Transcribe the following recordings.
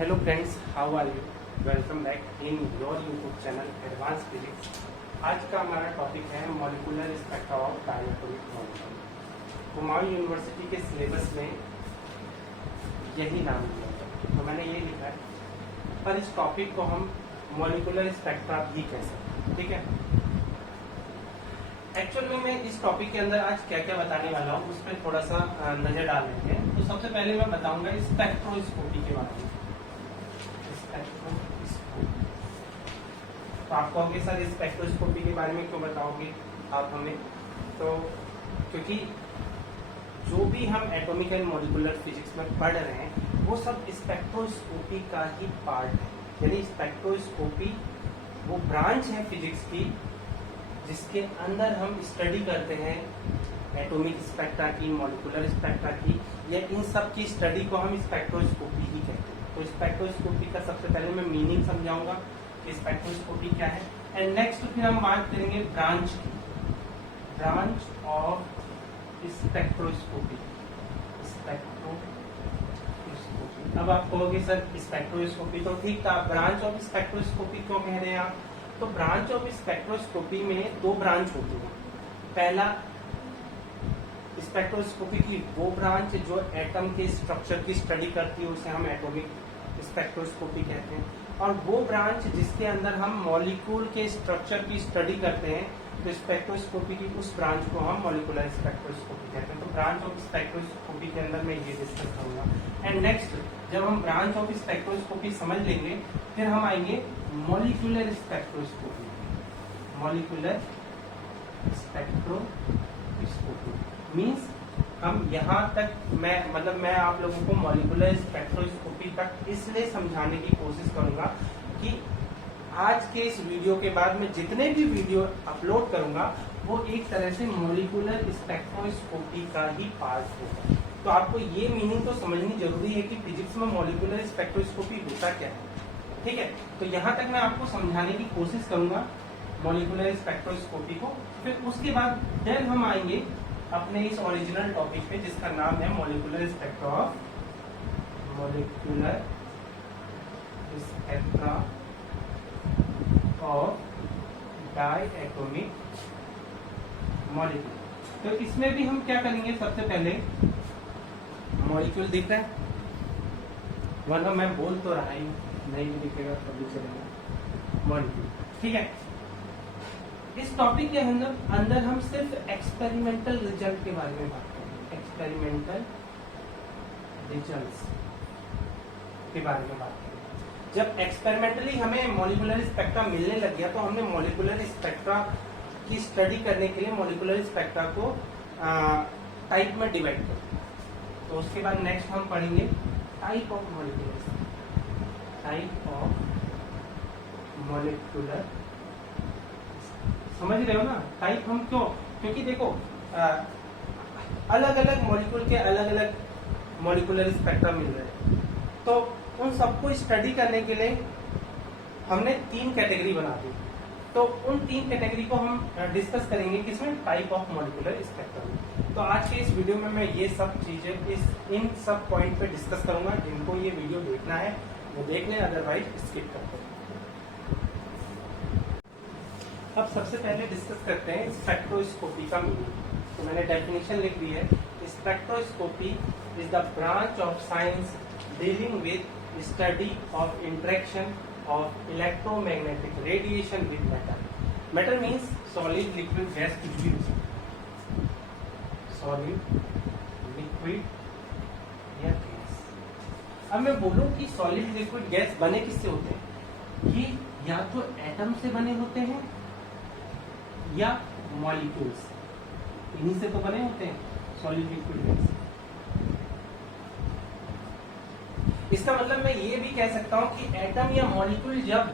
Hello friends, how are you? Welcome back in your YouTube channel advance physics. आज का हमारा topic है molecular spectra of diatomic molecule. Humayun university के syllabus में यही नाम दिया है, तो मैंने ये लिखा है। पर इस टॉपिक को हम मॉलिक्यूलर स्पेक्ट्रा भी कह सकते हैं, ठीक है। एक्चुअल में मैं इस टॉपिक के अंदर आज क्या क्या बताने वाला हूँ उस पर थोड़ा सा नजर डाल लेते हैं। तो सबसे पहले मैं बताऊंगा स्पेक्ट्रोस्कोपी के बारे में। तो आप कहोगे सर स्पेक्ट्रोस्कोपी के बारे में क्यों बताओगे आप हमें? तो क्योंकि जो भी हम एटॉमिक एंड मॉलिक्यूलर फिजिक्स में पढ़ रहे हैं वो सब स्पेक्ट्रोस्कोपी का ही पार्ट है। यानी स्पेक्ट्रोस्कोपी वो ब्रांच है फिजिक्स की जिसके अंदर हम स्टडी करते हैं एटॉमिक स्पेक्ट्रा की, मॉलिक्यूलर स्पेक्ट्रा की, या इन सब की स्टडी को हम स्पेक्ट्रोस्कोपी ही कहते हैं। तो स्पेक्ट्रोस्कोपी का सबसे पहले मैं मीनिंग समझाऊंगा कि स्पेक्ट्रोस्कोपी क्या है, एंड नेक्स्ट फिर हम बात करेंगे ब्रांच की, ब्रांच ऑफ स्पेक्ट्रोस्कोपी। अब आप कहोगे सर स्पेक्ट्रोस्कोपी तो ठीक था, ब्रांच ऑफ स्पेक्ट्रोस्कोपी क्यों कह रहे हैं आप? तो ब्रांच ऑफ स्पेक्ट्रोस्कोपी में दो ब्रांच होती है। पहला स्पेक्ट्रोस्कोपी की वो ब्रांच जो एटम के स्ट्रक्चर की स्टडी करती है उसे हम एटॉमिक स्पेक्ट्रोस्कोपी कहते हैं, और वो ब्रांच जिसके अंदर हम मॉलिक्यूल के स्ट्रक्चर की स्टडी करते हैं तो स्पेक्ट्रोस्कोपी की उस ब्रांच को हम मॉलिक्यूलर स्पेक्ट्रोस्कोपी कहते हैं। तो ब्रांच ऑफ स्पेक्ट्रोस्कोपी के अंदर मैं ये डिस्कस करूंगा। एंड नेक्स्ट जब हम ब्रांच ऑफ स्पेक्ट्रोस्कोपी समझ लेंगे फिर हम आएंगे molecular spectroscopy. Molecular spectroscopy means हम यहाँ तक मैं आप लोगों को मॉलिक्यूलर स्पेक्ट्रोस्कोपी तक इसलिए समझाने की कोशिश करूंगा कि आज के इस वीडियो के बाद मैं जितने भी वीडियो अपलोड करूंगा वो एक तरह से मॉलिक्यूलर स्पेक्ट्रोस्कोपी का ही पार्ट होगा। तो आपको ये मीनिंग तो समझनी जरूरी है कि फिजिक्स में मॉलिक्यूलर स्पेक्ट्रोस्कोपी होता क्या है, ठीक है। तो यहाँ तक मैं आपको समझाने की कोशिश करूंगा मॉलिक्यूलर स्पेक्ट्रोस्कोपी को। फिर उसके बाद देन हम आएंगे अपने इस ओरिजिनल टॉपिक पे जिसका नाम है molecular spectra of diatomic molecule. तो इसमें भी हम क्या करेंगे, सबसे पहले मॉलिक्यूल दिख रहा है, वरना मैं बोल तो रहा ही नहीं भी दिखेगा तभी चलेगा मॉलिक्यूल, ठीक है। इस टॉपिक के अंदर हम सिर्फ एक्सपेरिमेंटल रिजल्ट के बारे में बात करेंगे, एक्सपेरिमेंटल रिजल्ट्स के बारे में बात करेंगे। जब एक्सपेरिमेंटली हमें मॉलिक्यूलर स्पेक्ट्रा मिलने लग गया तो हमने मॉलिक्यूलर स्पेक्ट्रा की स्टडी करने के लिए मॉलिक्यूलर स्पेक्ट्रा को टाइप में डिवाइड कर दिया। तो उसके बाद नेक्स्ट हम पढ़ेंगे टाइप ऑफ मॉलिक्यूलर। समझ रहे हो ना टाइप हम क्यों? क्योंकि देखो अलग अलग मॉलिक्यूल के अलग अलग मॉलिक्यूलर स्पेक्ट्रा मिल रहे हैं, तो उन सबको स्टडी करने के लिए हमने 3 कैटेगरी बना दी। तो उन 3 कैटेगरी को हम डिस्कस करेंगे किसमें, टाइप ऑफ मॉलिक्यूलर स्पेक्ट्रा। तो आज के इस वीडियो में मैं ये सब चीजें इन सब पॉइंट पे डिस्कस करूंगा। जिनको ये वीडियो देखना है वो देख लें, अदरवाइज स्किप करते हैं। अब सबसे पहले डिस्कस करते हैं स्पेक्ट्रोस्कोपी का मीनिंग। तो मैंने डेफिनेशन लिख दी है, spectroscopy is the branch of science dealing with study of interaction of electromagnetic radiation with matter. Matter means solid, liquid, gas, कुछ भी हो सकता है, सॉलिड, लिक्विड या गैस। अब मैं बोलूं कि सॉलिड, लिक्विड, गैस बने किससे होते हैं? ये या तो एटम से बने होते हैं या मॉलिक्यूल्स, इन्हीं से तो बने होते हैं सॉलिड, लिक्विड, गैस। इसका मतलब मैं ये भी कह सकता हूं कि एटम या मॉलिक्यूल जब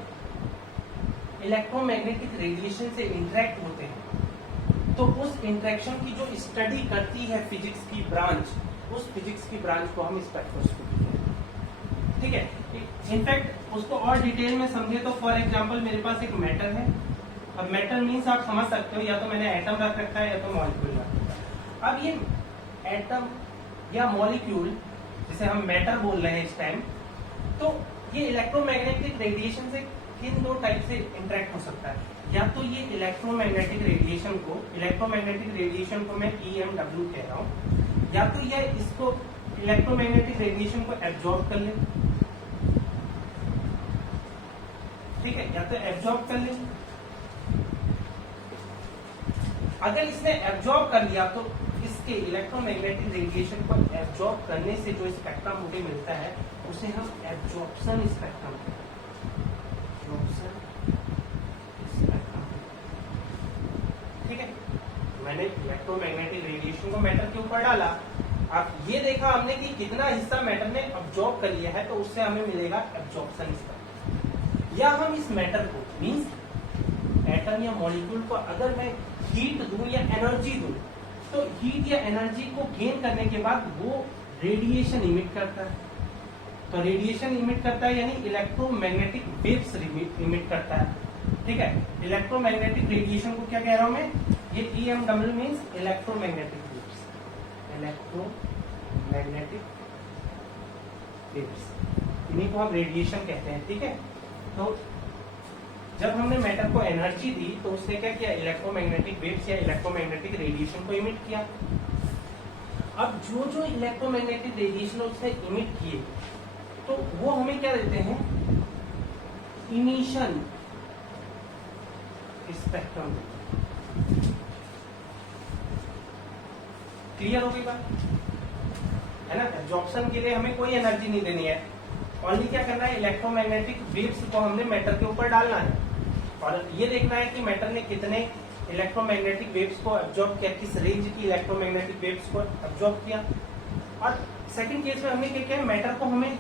इलेक्ट्रोमैग्नेटिक रेडिएशन से इंटरेक्ट होते हैं तो उस इंटरेक्शन की जो स्टडी करती है फिजिक्स की ब्रांच, उस फिजिक्स की ब्रांच को हम स्पेक्ट्रोस्कोपी कहते हैं, ठीक है। इनफैक्ट उसको और डिटेल में समझे तो फॉर एग्जांपल मेरे पास एक मैटर है। अब मैटर मीन्स आप समझ सकते हो या तो मैंने एटम रख रखा है या तो मॉलिक्यूल रख रखा है। अब ये एटम या मॉलिक्यूल जिसे हम मैटर बोल रहे हैं इस टाइम, तो ये इलेक्ट्रोमैग्नेटिक रेडिएशन से किन दो टाइप से इंटरेक्ट हो सकता है? या तो ये इलेक्ट्रोमैग्नेटिक रेडिएशन को मैं EMW कह रहा हूँ, या तो ये इसको इलेक्ट्रोमैग्नेटिक रेडिएशन को एब्जॉर्ब कर ले, ठीक है, या तो एब्जॉर्ब कर ले। अगर इसने एब्जॉर्ब कर लिया तो इसके इलेक्ट्रोमैग्नेटिक रेडिएशन को एब्जॉर्ब करने से जो स्पेक्ट्रम मुझे मिलता है उसे हम एब्जॉर्प्शन स्पेक्ट्रम कहते हैं। ठीक है, मैंने इलेक्ट्रोमैग्नेटिक रेडिएशन को मैटर के ऊपर डाला, अब ये देखा हमने कि कितना हिस्सा मैटर ने एब्जॉर्ब कर लिया है, तो उससे हमें मिलेगा एब्जॉर्प्शन स्पेक्ट्रम। या हम इस मैटर को मींस एटम या मॉलिक्यूल को अगर मैं हीट दूं या एनर्जी दूं, तो हीट या एनर्जी को गेन करने के बाद वो रेडिएशन इमिट करता है। तो रेडिएशन इमिट करता है यानी इलेक्ट्रोमैग्नेटिक वेव्स इमिट करता है। ठीक है, इलेक्ट्रोमैग्नेटिक रेडिएशन को क्या कह रहा हूं मैं? ये EMW means electromagnetic waves, electromagnetic waves, इन्हीं को हम रेडिएशन कहते हैं। ठीक है, तो जब हमने मैटर को एनर्जी दी तो उसने क्या किया? इलेक्ट्रोमैग्नेटिक वेव्स या इलेक्ट्रोमैग्नेटिक रेडिएशन को इमिट किया। अब जो जो इलेक्ट्रोमैग्नेटिक रेडिएशन उसने इमिट किए तो वो हमें क्या देते हैं? Emission spectrum. क्लियर हो गई बात? है ना? एब्जॉर्प्शन के लिए हमें कोई एनर्जी नहीं देनी है, ओनली क्या करना है? इलेक्ट्रोमैग्नेटिक वेव्स को हमने मैटर के ऊपर डालना है और ये देखना है कि मैटर ने कितने इलेक्ट्रोमैग्नेटिक वेव्स को एब्जॉर्ब किया, किस रेंज की इलेक्ट्रोमैग्नेटिक वेव्स को एब्जॉर्ब किया। और सेकंड केस में हमने क्या किया? मैटर को हमें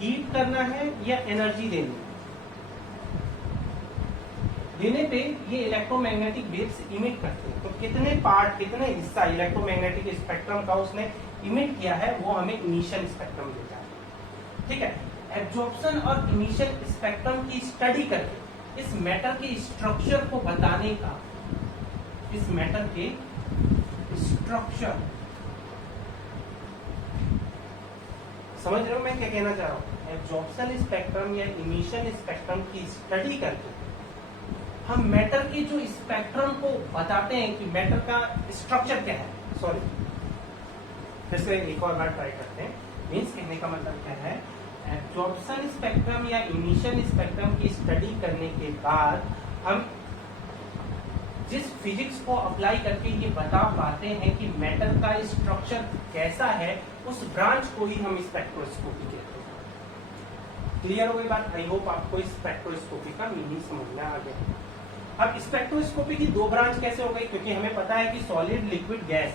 हीट करना है या एनर्जी देनी है। देने पे ये इलेक्ट्रोमैग्नेटिक वेव्स इमिट करते हैं, तो कितने पार्ट, कितने हिस्सा इलेक्ट्रोमैग्नेटिक स्पेक्ट्रम का उसने इमिट किया है वो हमें इमिशन स्पेक्ट्रम देता है। ठीक है, एब्जॉर्प्शन और इमिशन स्पेक्ट्रम की स्टडी करके इस मैटर के स्ट्रक्चर को बताने का, इस मैटर के स्ट्रक्चर, समझ रहे हो मैं क्या कहना चाह रहा हूं? एब्जॉर्प्शन स्पेक्ट्रम या इमिशन स्पेक्ट्रम की स्टडी करके हम मैटर के जो स्पेक्ट्रम को बताते हैं कि मैटर का स्ट्रक्चर क्या है। सॉरी, फिर से एक और बार ट्राई करते हैं। मीन्स कहने का मतलब क्या है? एब्जॉर्प्शन स्पेक्ट्रम या इमिशन स्पेक्ट्रम की स्टडी करने के बाद हम जिस फिजिक्स को अप्लाई करके ये बता पाते हैं कि मैटर का स्ट्रक्चर कैसा है, उस ब्रांच को ही हम स्पेक्ट्रोस्कोपी कहते हैं। क्लियर हो गई बात? आई होप आपको स्पेक्ट्रोस्कोपी का मीनिंग समझ में आ गया। अब स्पेक्ट्रोस्कोपी की दो ब्रांच कैसे हो गई? क्योंकि हमें पता है कि सॉलिड, लिक्विड, गैस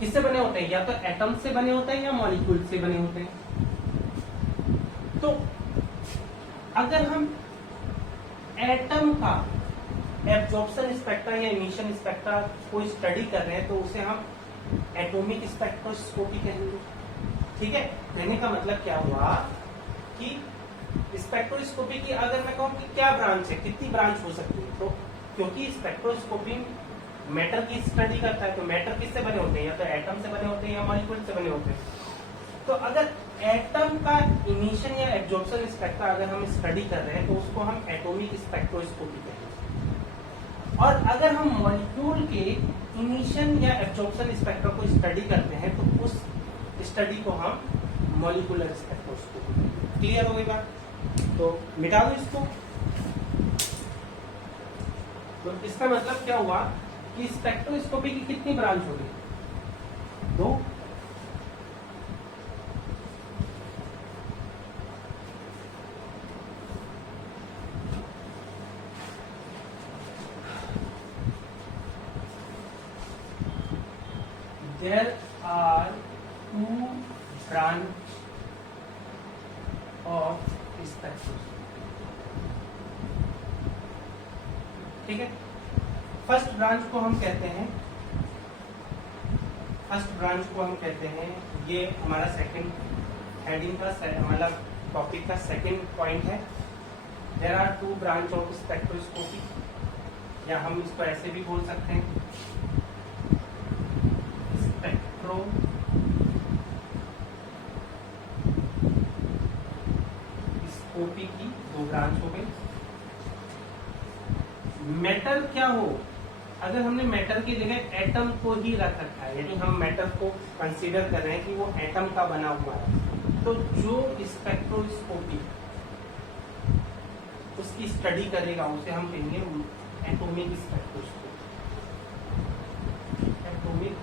किससे बने होते हैं? या तो एटम से बने होते हैं या मॉलिक्यूल से बने होते हैं। तो अगर हम एटम का एब्जॉर्प्शन स्पेक्ट्रा या इमिशन स्पेक्ट्रा को स्टडी कर रहे हैं तो उसे हम एटॉमिक स्पेक्ट्रोस्कोपी कहेंगे। ठीक है, कहने का मतलब क्या हुआ कि स्पेक्ट्रोस्कोपी की अगर मैं कहूं कि क्या ब्रांच है, कितनी ब्रांच हो सकती है, तो क्योंकि स्पेक्ट्रोस्कोपी मैटर की स्टडी करता है तो मैटर किससे बने होते हैं? या तो एटम से बने होते हैं या मॉलिक्यूल से बने होते हैं। तो अगर एटम का इमिशन या एब्जॉर्प्शन स्पेक्ट्रा अगर हम स्टडी कर रहे हैं तो उसको हम एटॉमिक स्पेक्ट्रोस्कोपी कहेंगे। और अगर हम मॉलिक्यूल के इमिशन या एब्जॉर्प्शन स्पेक्ट्रा को स्टडी करते हैं तो उस स्टडी को हम मॉलिक्यूलर स्पेक्ट्रोस्कोपी। क्लियर हो गई बात? तो मिटा दो इसको। तो इसका मतलब क्या हुआ कि स्पेक्ट्रोस्कोपी की कितनी ब्रांच होगी? दो। There are two branch of spectroscopy. ठीक है, फर्स्ट ब्रांच को हम कहते हैं, ये हमारा सेकंड हेडिंग का मतलब टॉपिक का सेकंड पॉइंट है। There are two branch of spectroscopy, या हम इसको ऐसे भी बोल सकते हैं स्पेक्ट्रोस्कोपी की दो ब्रांच हो गई। मैटर क्या हो, अगर हमने मैटर की जगह एटम को ही रख रखा है, यानी हम मैटर को कंसीडर कर रहे हैं कि वो एटम का बना हुआ है, तो जो स्पेक्ट्रोस्कोपी उसकी स्टडी करेगा उसे हम कहेंगे एटॉमिक स्पेक्ट्रोस्कोपी। Atomic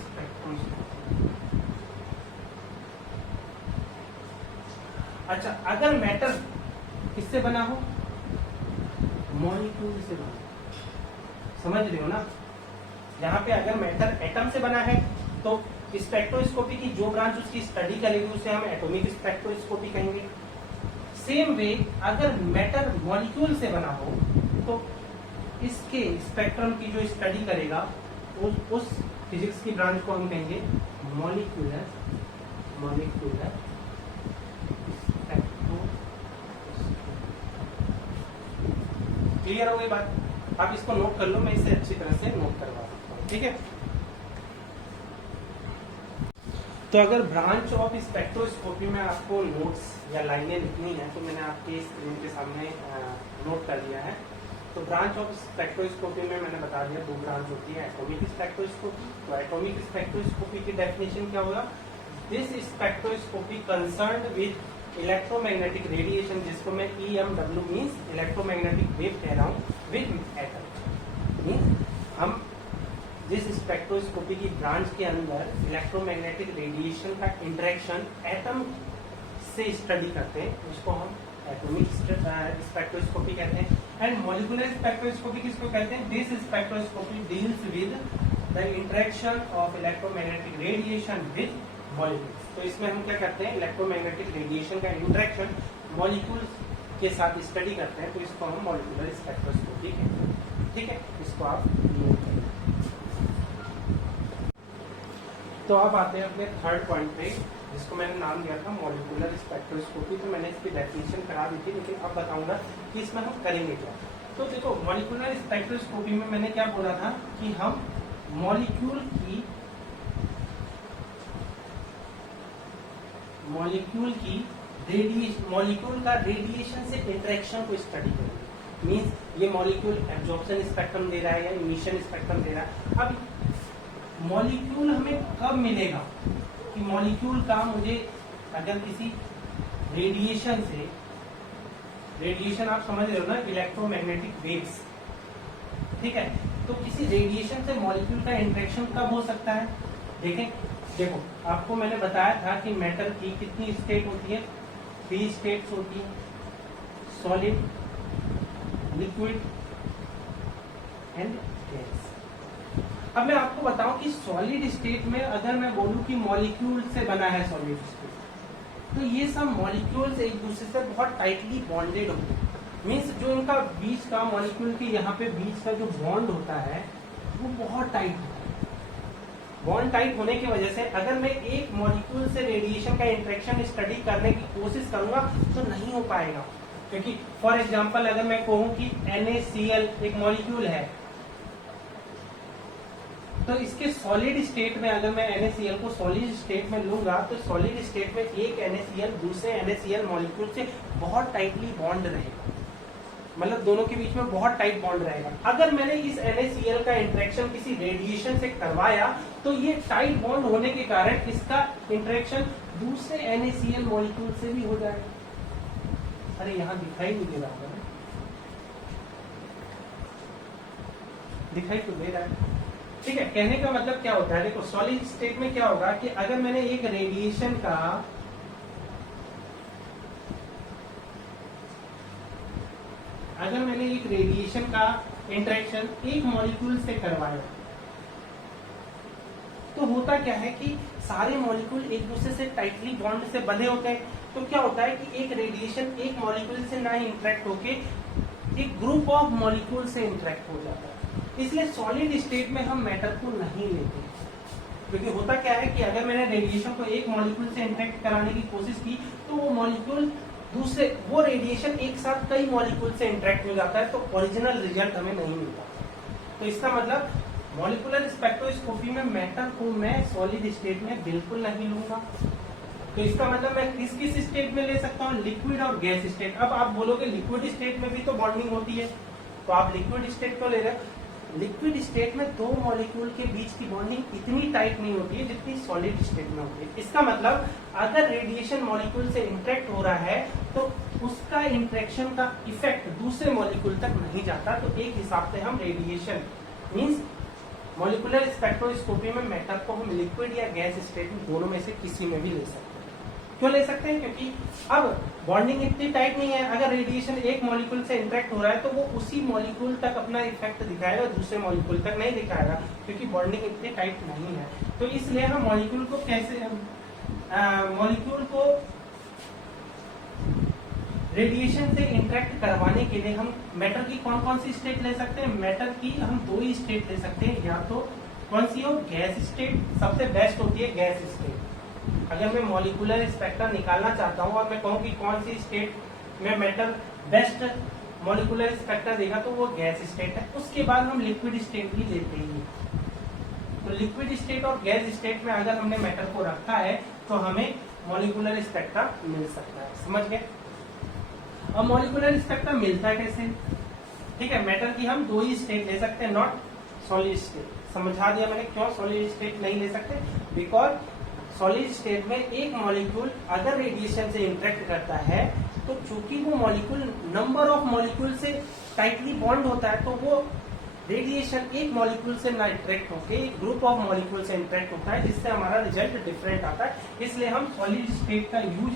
spectroscopy. अच्छा, अगर मैटर किससे बना हो, मॉलिक्यूल से बना, समझ रहे हो ना। यहाँ पे अगर मैटर एटम से बना है तो स्पेक्ट्रोस्कोपी की जो ब्रांच उसकी स्टडी करेगी उसे हम एटॉमिक स्पेक्ट्रोस्कोपी कहेंगे। सेम वे अगर मैटर मॉलिक्यूल से बना हो तो इसके स्पेक्ट्रम की जो स्टडी करेगा उस फिजिक्स की ब्रांच को हम कहेंगे मॉलिक्यूलर स्पेक्ट्रोस्कोपी। क्लियर हो गई बात। आप इसको नोट कर लो, मैं इसे अच्छी तरह से नोट करवा सकता हूँ, ठीक है। तो अगर ब्रांच ऑफ स्पेक्ट्रोस्कोपी में आपको नोट्स या लाइनें लिखनी है तो मैंने आपके स्क्रीन के सामने नोट कर दिया है। तो ब्रांच ऑफ स्पेक्ट्रोस्कोपी में मैंने बता दिया दो ब्रांच होती है, एटॉमिक स्पेक्ट्रोस्कोपी। तो एटॉमिक स्पेक्ट्रोस्कोपी की डेफिनेशन क्या होगा, this spectroscopy concerned with electromagnetic radiation, जिसको मैं EMW मीन्स इलेक्ट्रोमैग्नेटिक वेव कह रहा हूँ, विद एटम। मीन्स हम जिस स्पेक्ट्रोस्कोपी की ब्रांच के अंदर इलेक्ट्रोमैग्नेटिक रेडिएशन का इंटरेक्शन एटम से स्टडी करते हैं उसको हम एटॉमिक स्पेक्ट्रोस्कोपी कहते हैं। एंड मॉलिक्यूलर स्पेक्ट्रोस्कोपी किसको कहते हैं, this spectroscopy deals with the interaction of electromagnetic radiation with molecules. तो इसमें हम क्या करते हैं, इलेक्ट्रोमैग्नेटिक रेडिएशन का इंटरेक्शन मॉलिक्यूल्स के साथ स्टडी करते हैं, तो इसको हम मॉलिक्यूलर स्पेक्ट्रोस्कोपी कहते हैं, ठीक है। इसको आप नोट करें। तो अब आते हैं अपने थर्ड पॉइंट पे, जिसको मैंने नाम दिया था मॉलिक्यूलर स्पेक्ट्रोस्कोपी। तो मैंने इसकी डेफिनेशन करा दी थी, लेकिन अब बताऊंगा कि इसमें हम करेंगे क्या। तो देखो, मॉलिक्यूलर स्पेक्ट्रोस्कोपी में मैंने क्या बोला था कि हम मॉलिक्यूल का रेडिएशन से इंटरेक्शन को स्टडी करेंगे। मीन्स ये मॉलिक्यूल एब्जॉर्प्शन स्पेक्ट्रम दे रहा है या इमिशन स्पेक्ट्रम दे रहा है। अब मॉलिक्यूल हमें कब मिलेगा कि मॉलिक्यूल का मुझे अगर किसी रेडिएशन से, रेडिएशन आप समझ रहे हो ना, इलेक्ट्रोमैग्नेटिक वेव्स, ठीक है। तो किसी रेडिएशन से मॉलिक्यूल का इंटरेक्शन कब हो सकता है, देखें। देखो, आपको मैंने बताया था कि मैटर की कितनी स्टेट होती है, 3 स्टेट्स होती है, सॉलिड, लिक्विड एंड गैस। अब मैं आपको बताऊं कि सॉलिड स्टेट में अगर मैं बोलूं कि मॉलिक्यूल से बना है सॉलिड स्टेट, तो ये सब मॉलिक्यूल्स एक दूसरे से बहुत टाइटली बॉन्डेड होते हैं। मीन्स जो इनका बीच का मॉलिक्यूल के यहाँ पे बीच का जो बॉन्ड होता है वो बहुत टाइट होता है। बॉन्ड टाइट होने की वजह से अगर मैं एक मॉलिक्यूल से रेडिएशन का इंटरेक्शन स्टडी करने की कोशिश करूंगा तो नहीं हो पाएगा, क्योंकि फॉर एग्जाम्पल अगर मैं कहूं कि NaCl एक मॉलिक्यूल है, तो इसके सॉलिड स्टेट में अगर मैं NaCl को सॉलिड स्टेट में लूंगा तो सॉलिड स्टेट में एक NaCl दूसरे NaCl मॉलिक्यूल से बहुत टाइटली बॉन्ड रहेगा, मतलब दोनों के बीच में बहुत टाइट बॉन्ड रहेगा। अगर मैंने इस NaCl का इंटरेक्शन किसी रेडिएशन से करवाया तो ये टाइट बॉन्ड होने के कारण इसका इंटरेक्शन दूसरे NaCl मॉलिक्यूल से भी हो जाएगा। अरे यहाँ दिखाई नहीं दे रहा होगा, दिखाई तो दे रहा है, ठीक है। कहने का मतलब क्या होता है, देखो सॉलिड स्टेट में क्या होगा कि अगर मैंने एक रेडिएशन का इंटरेक्शन एक मॉलिक्यूल से करवाया, तो होता क्या है कि सारे मॉलिक्यूल एक दूसरे से टाइटली बॉन्ड से बंधे होते हैं। तो क्या होता है कि एक रेडिएशन एक मॉलिक्यूल से ना इंटरेक्ट होके एक ग्रुप ऑफ मॉलिक्यूल से इंटरेक्ट हो जाता है। इसलिए सॉलिड स्टेट में हम मैटर को नहीं लेते, क्योंकि होता क्या है कि अगर मैंने रेडिएशन को एक मॉलिक्यूल से इंटरेक्ट कराने की कोशिश की तो वो मॉलिक्यूल दूसरे, वो रेडिएशन एक साथ कई मॉलिक्यूल से इंटरेक्ट हो जाता है, तो ओरिजिनल रिजल्ट हमें नहीं मिलता। तो इसका मतलब मॉलिक्यूलर स्पेक्ट्रोस्कोपी में मैटर को मैं सॉलिड स्टेट में बिल्कुल नहीं लूंगा, तो इसका मतलब मैं किस किस स्टेट में ले सकता हूँ, लिक्विड और गैस स्टेट। अब आप बोलोगे लिक्विड स्टेट में भी तो बॉन्डिंग होती है, तो आप लिक्विड स्टेट को ले रहे हैं। लिक्विड स्टेट में दो मॉलिक्यूल के बीच की बॉन्डिंग इतनी टाइट नहीं होती है जितनी सॉलिड स्टेट में होती है। इसका मतलब अगर रेडिएशन मॉलिक्यूल से इंटरेक्ट हो रहा है तो उसका इंटरेक्शन का इफेक्ट दूसरे मॉलिक्यूल तक नहीं जाता। तो एक हिसाब से हम रेडिएशन मींस मॉलिक्यूलर स्पेक्ट्रोस्कोपी में मैटर को हम लिक्विड या गैस स्टेट में दोनों में से किसी में भी ले सकते हैं। क्यों ले सकते हैं? क्योंकि अब बॉन्डिंग इतनी टाइट नहीं है। अगर रेडिएशन एक मॉलिक्यूल से इंटरेक्ट हो रहा है तो वो उसी मॉलिक्यूल तक अपना इफेक्ट दिखाएगा, दूसरे मॉलिक्यूल तक नहीं दिखाएगा, क्योंकि बॉन्डिंग इतनी टाइट नहीं है। तो इसलिए हम मॉलिक्यूल को कैसे मॉलिक्यूल को रेडिएशन से इंटरेक्ट करवाने के लिए हम मैटर की कौन कौन सी स्टेट ले सकते हैं? मैटर की हम दो ही स्टेट ले सकते हैं, या तो कौन सी हो, गैस स्टेट सबसे बेस्ट होती है गैस स्टेट। अगर मैं मॉलिक्यूलर स्पेक्ट्रम निकालना चाहता हूं और मैं कहूं कि कौन सी स्टेट में मैटर बेस्ट मॉलिक्यूलर स्पेक्ट्रा देगा तो वो गैस स्टेट है। उसके बाद हम लिक्विड स्टेट भी लेते हैं। तो लिक्विड स्टेट और गैस स्टेट में अगर हमने मैटर को रखा है तो हमें मॉलिक्यूलर स्पेक्ट्रा मिल सकता है। समझ गए? अब मॉलिक्यूलर स्पेक्ट्रा मिलता है कैसे? ठीक है, मैटर की हम दो ही स्टेट ले सकते हैं, नॉट सॉलिड स्टेट। समझा दिया मैंने क्यों सॉलिड स्टेट नहीं ले सकते? बिकॉज सॉलिड स्टेट में एक मॉलिक्यूल अगर रेडिएशन से इंटरेक्ट करता है तो चूंकि वो मॉलिक्यूल नंबर ऑफ मॉलिक्यूल से टाइटली बॉन्ड होता है, तो वो रेडिएशन एक मॉलिक्यूल से ना इंटरेक्ट होकर एक ग्रुप ऑफ मॉलिक्यूल से इंटरेक्ट होता है, जिससे हमारा रिजल्ट डिफरेंट आता है। इसलिए हम सॉलिड स्टेट का यूज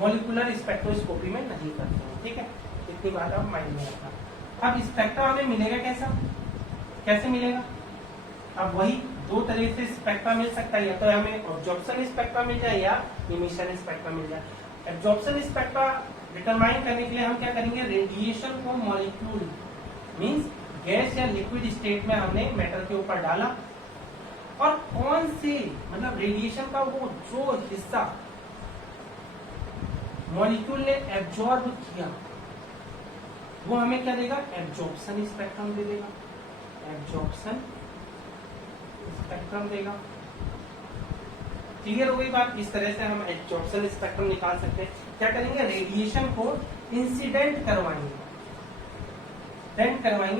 मॉलिक्यूलर स्पेक्ट्रोस्कोपी में नहीं करते हैं। ठीक है, इतनी बात आप माइंड में रखना। अब स्पेक्ट्रा हमें मिलेगा कैसा, कैसे मिलेगा? अब वही दो तरह से स्पेक्ट्रा मिल सकता है, या तो हमें ऑब्जॉर्प्शन स्पेक्ट्रा मिल जाए या इमिशन स्पेक्ट्रा मिल जाए। एब्जॉर्प्शन स्पेक्ट्रा डिटरमाइन करने के लिए हम क्या करेंगे, रेडिएशन को मॉलिक्यूल मींस गैस या लिक्विड स्टेट में हमने मैटर के ऊपर डाला, और कौन से मतलब रेडिएशन का वो जो हिस्सा मॉलिक्यूल ने एब्जॉर्ब किया वो हमें क्या देगा, एब्जॉर्प्शन स्पेक्ट्रम दे देगा। एब्जॉर्प्शन स्पेक्ट्रम देगा। क्लियर हो गई बात? इस तरह से हम एब्जॉर्प्शन स्पेक्ट्रम निकाल सकते हैं। क्या करेंगे, रेडिएशन को इंसिडेंट करवाएंगे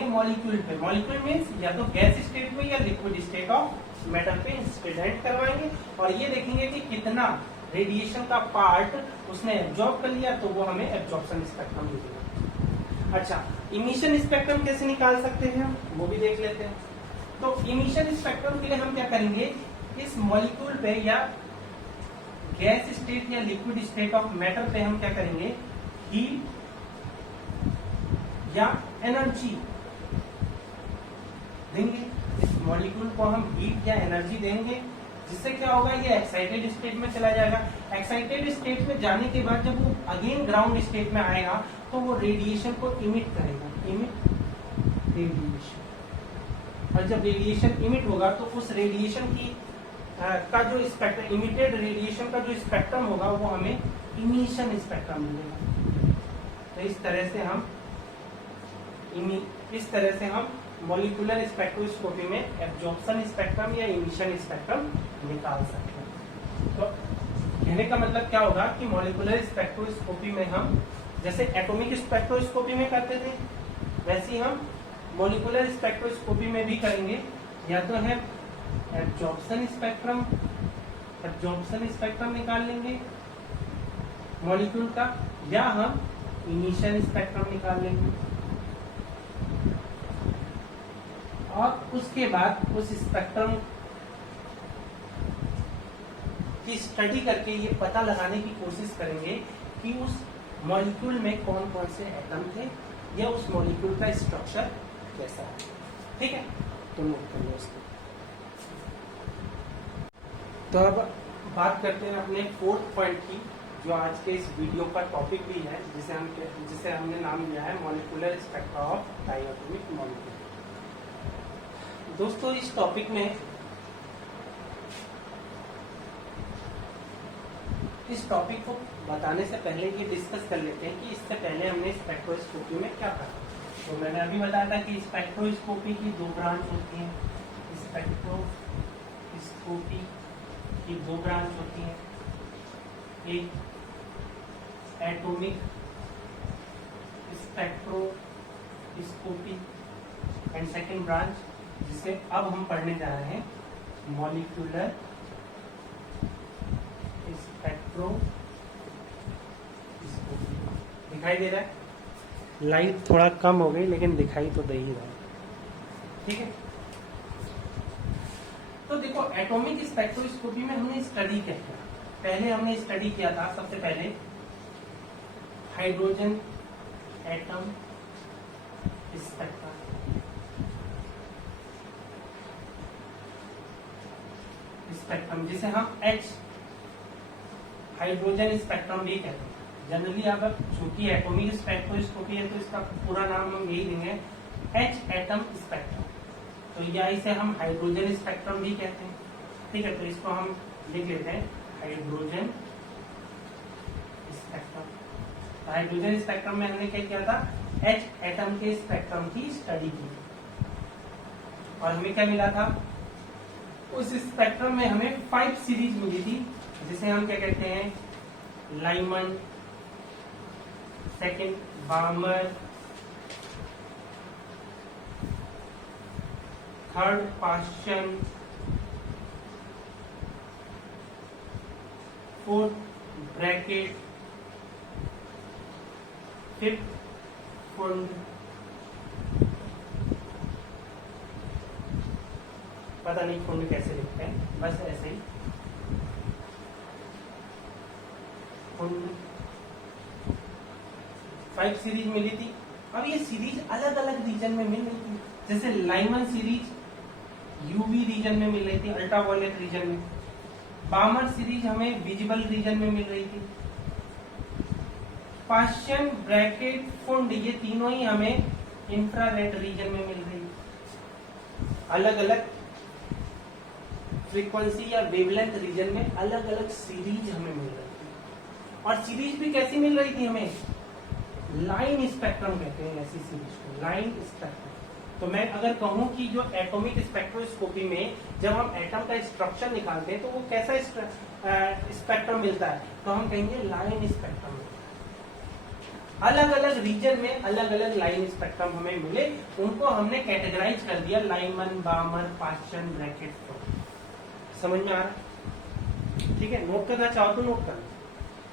मॉलिक्यूल पे। मॉलिक्यूल मींस या तो गैस स्टेट में या लिक्विड स्टेट ऑफ मैटर पे इंसिडेंट करवाएंगे, और ये देखेंगे कि कितना रेडिएशन का पार्ट उसने एब्जॉर्ब कर लिया, तो वो हमें एब्जॉर्प्शन स्पेक्ट्रम दे देगा। अच्छा, इमिशन स्पेक्ट्रम कैसे निकाल सकते हैं वो भी देख लेते हैं। तो इमिशन स्पेक्ट्रम के लिए हम क्या करेंगे, इस मॉलिक्यूल पे या गैस स्टेट या लिक्विड स्टेट ऑफ मैटर पे हम क्या करेंगे, हीट या एनर्जी देंगे। इस मॉलिक्यूल को हम हीट या एनर्जी देंगे, जिससे क्या होगा, ये एक्साइटेड स्टेट में चला जाएगा। एक्साइटेड स्टेट में जाने के बाद जब वो अगेन ग्राउंड स्टेट में आएगा तो वो रेडिएशन को इमिट करेगा, इमिट रेडिएशन। और जब रेडिएशन इमिट होगा तो उस रेडिएशन की का जो स्पेक्ट्रम, इमिटेड रेडिएशन का जो स्पेक्ट्रम होगा वो हमें इमिशन स्पेक्ट्रम मिलेगा। तो इस तरह से हम मॉलिक्यूलर स्पेक्ट्रोस्कोपी में एब्जॉर्प्शन स्पेक्ट्रम या इमिशन स्पेक्ट्रम निकाल सकते हैं। तो कहने का मतलब क्या होगा कि मॉलिक्यूलर स्पेक्ट्रोस्कोपी में हम जैसे एटॉमिक स्पेक्ट्रोस्कोपी में करते थे, वैसे ही हम मॉलिक्यूलर स्पेक्ट्रोस्कोपी में भी करेंगे। या तो है एब्जॉर्प्शन स्पेक्ट्रम निकाल लेंगे मॉलिक्यूल का, या हम इमिशन स्पेक्ट्रम निकाल लेंगे, और उसके बाद उस स्पेक्ट्रम की स्टडी करके ये पता लगाने की कोशिश करेंगे कि उस मॉलिक्यूल में कौन कौन से एटम थे या उस मॉलिक्यूल का स्ट्रक्चर कैसा है। ठीक है, तो नोट कर लो उसको। तो अब बात करते हैं अपने फोर्थ पॉइंट की, जो आज के इस वीडियो का टॉपिक भी है, जिसे हमने नाम दिया है molecular spectra of diatomic molecule. दोस्तों, इस टॉपिक में इस टॉपिक को बताने से पहले ये डिस्कस कर लेते हैं कि इससे पहले हमने स्पेक्ट्रोस्कोपी में क्या कहा। तो मैंने अभी बताया था कि स्पेक्ट्रोस्कोपी की दो ब्रांच होती हैं। स्पेक्ट्रोस्कोपी की दो ब्रांच होती हैं, एक atomic spectroscopy and second branch जिसे अब हम पढ़ने जा रहे हैं मॉलिक्यूलर स्पेक्ट्रोस्कोपी। दिखाई दे रहा है? लाइट थोड़ा कम हो गई लेकिन दिखाई तो दे ही रहा है। ठीक है, तो देखो एटॉमिक स्पेक्ट्रोस्कोपी में हमने स्टडी क्या किया। पहले हमने स्टडी किया था सबसे पहले हाइड्रोजन एटम स्पेक्ट्रम जिसे हम एच हाइड्रोजन स्पेक्ट्रम भी कहते हैं। जनरली अगर चूंकि एटॉमिक स्पेक्ट्रोस्कोपी है तो इसका पूरा नाम हम यही देंगे एच एटम स्पेक्ट्रम। तो या इसे हम हाइड्रोजन स्पेक्ट्रम भी कहते हैं। ठीक है, तो इसको हम लिख लेते हैं हाइड्रोजन स्पेक्ट्रम। हाइड्रोजन स्पेक्ट्रम में हमने क्या किया था? एच एटम के स्पेक्ट्रम की स्टडी की और हमें क्या मिला था? उस स्पेक्ट्रम में हमें 5 सीरीज मिली थी जिसे हम क्या कहते हैं? Lyman, second Balmer, third Paschen, fourth Brackett, fifth Pfund, पता नहीं फुंड कैसे लिखते हैं, बस ऐसे ही फुंड। 5 सीरीज मिली थी और ये सीरीज अलग अलग रीजन में मिल रही थी। जैसे लाइमन सीरीज यूवी रीजन में मिल रही थी, अल्ट्रावायलेट रीजन में। बामर सीरीज हमें विजिबल रीजन में मिल रही थी। पाश्चन, ब्रैकेट, फुंड ये तीनों ही हमें इंफ्रारेड रीजन में मिल रही है। अलग अलग फ्रीक्वेंसी या वेवलेंथ रीजन में अलग अलग सीरीज हमें मिल रही थी। और सीरीज भी कैसी मिल रही थी हमें? लाइन स्पेक्ट्रम कहते हैं ऐसी सीरीज को, लाइन स्पेक्ट्रम। तो मैं अगर कहूं कि जो एटॉमिक स्पेक्ट्रोस्कोपी में जब हम एटम का स्ट्रक्चर निकालते हैं तो वो कैसा स्पेक्ट्रम मिलता है, तो हम कहेंगे लाइन स्पेक्ट्रम। अलग अलग रीजन में अलग अलग लाइन स्पेक्ट्रम हमें मिले, उनको हमने कैटेगराइज कर दिया लाइमन, बामर, पाश्चन, ब्रैकेट। समझ में आ रहा है? ठीक है, नोट करना चाहो तो नोट कर।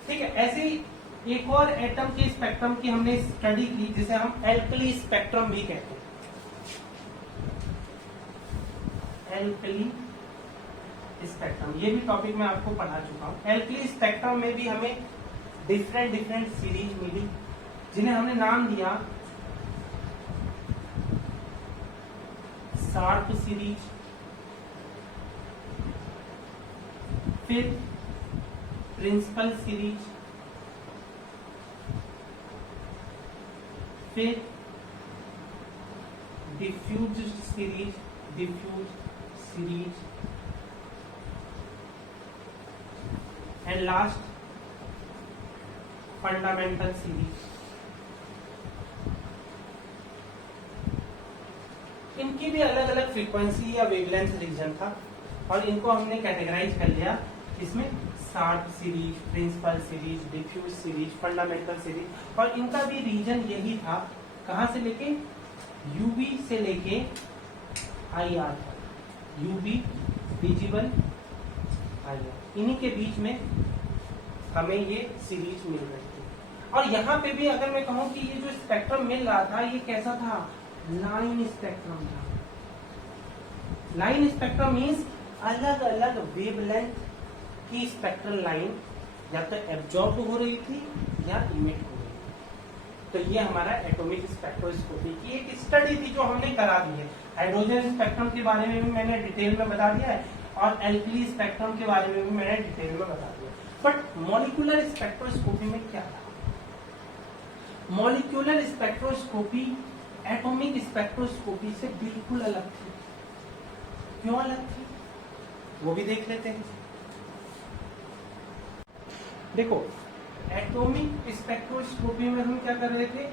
ठीक है, ऐसे ही एक और एटम के स्पेक्ट्रम की हमने स्टडी की जिसे हम एल्कली स्पेक्ट्रम भी कहते हैं। एल्कली स्पेक्ट्रम, ये भी टॉपिक मैं आपको पढ़ा चुका हूं। एल्कली स्पेक्ट्रम में भी हमें डिफरेंट सीरीज मिली जिन्हें हमने नाम दिया शार्प सीरीज, फिर प्रिंसिपल सीरीज, फिर diffuse series and last fundamental series. इनकी भी अलग अलग फ्रीक्वेंसी या वेवलेंथ रीजन था और इनको हमने कैटेगराइज कर लिया इसमें sharp series, principal series, diffuse series, fundamental series. और इनका भी रीजन यही था, कहां से लेके? यूवी से लेके आईआर तक। यूवी, विजिबल, आईआर, इन्हीं के बीच में हमें ये सीरीज मिल रही थी। और यहाँ पे भी अगर मैं कहूँ कि ये जो स्पेक्ट्रम मिल रहा था ये कैसा था? लाइन स्पेक्ट्रम था। लाइन स्पेक्ट्रम मीन्स अलग अलग वेवलेंथ की स्पेक्ट्रल लाइन या तो एब्जॉर्ब हो रही थी या इमिट हो रही थी। तो ये हमारा एटॉमिक स्पेक्ट्रोस्कोपी की एक स्टडी थी जो हमने करा दी है। हाइड्रोजन स्पेक्ट्रम के बारे में भी मैंने डिटेल में बता दिया है और एल्कली स्पेक्ट्रम के बारे में भी मैंने डिटेल में बता दिया। बट मॉलिक्यूलर स्पेक्ट्रोस्कोपी में क्या था? मॉलिक्यूलर स्पेक्ट्रोस्कोपी एटॉमिक स्पेक्ट्रोस्कोपी से बिल्कुल अलग थी। क्यों अलग थी वो भी देख लेते हैं। देखो, एटॉमिक स्पेक्ट्रोस्कोपी में हम क्या कर रहे थे?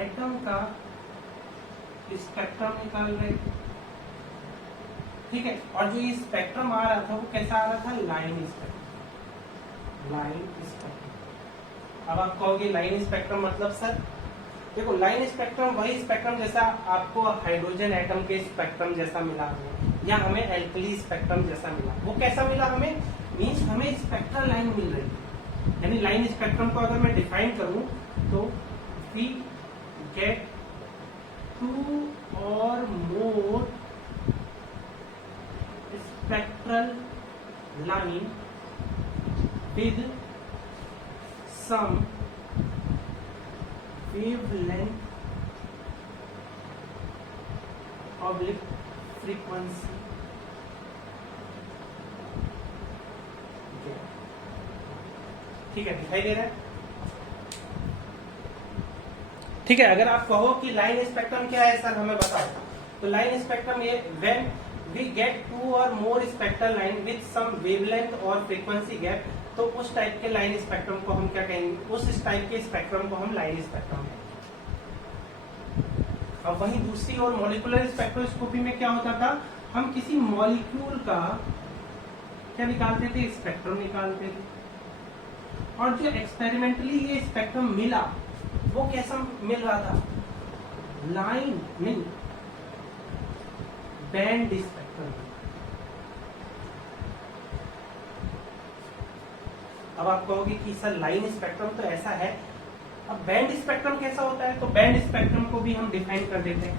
एटम का स्पेक्ट्रम निकाल रहे थे। ठीक है, और जो ये स्पेक्ट्रम आ रहा था वो कैसा आ रहा था? Line spectrum. Line spectrum. अब आप कहोगे लाइन स्पेक्ट्रम मतलब सर, देखो लाइन स्पेक्ट्रम वही स्पेक्ट्रम जैसा आपको हाइड्रोजन एटम के स्पेक्ट्रम जैसा मिला हमें, या हमें एल्कली स्पेक्ट्रम जैसा मिला। वो कैसा मिला हमें, मीन्स हमें स्पेक्ट्रल लाइन मिल रही है। यानी लाइन स्पेक्ट्रम को अगर मैं डिफाइन करूं तो we get 2 or more spectral line with some wavelength oblique frequency gap। ठीक है, दिखाई दे रहा है? ठीक है, अगर आप कहो कि लाइन स्पेक्ट्रम क्या है सर हमें बताओ, तो लाइन स्पेक्ट्रम ये when we get 2 or more spectral line with some wavelength और फ्रीक्वेंसी गैप, तो उस टाइप के लाइन स्पेक्ट्रम को हम क्या कहेंगे, उस टाइप के स्पेक्ट्रम को हम लाइन स्पेक्ट्रम कहेंगे। अब वहीं दूसरी ओर मॉलिक्यूलर स्पेक्ट्रोस्कोपी में क्या होता था, हम किसी मॉलिक्यूल का क्या निकालते थे, स्पेक्ट्रम निकालते थे, और जो एक्सपेरिमेंटली ये स्पेक्ट्रम मिला वो कैसा मिल रहा था, लाइन नहीं बैंड स्पेक्ट्रम। अब आप कहोगे कि सर लाइन स्पेक्ट्रम तो ऐसा है, अब बैंड स्पेक्ट्रम कैसा होता है, तो बैंड स्पेक्ट्रम को भी हम डिफाइन कर देते हैं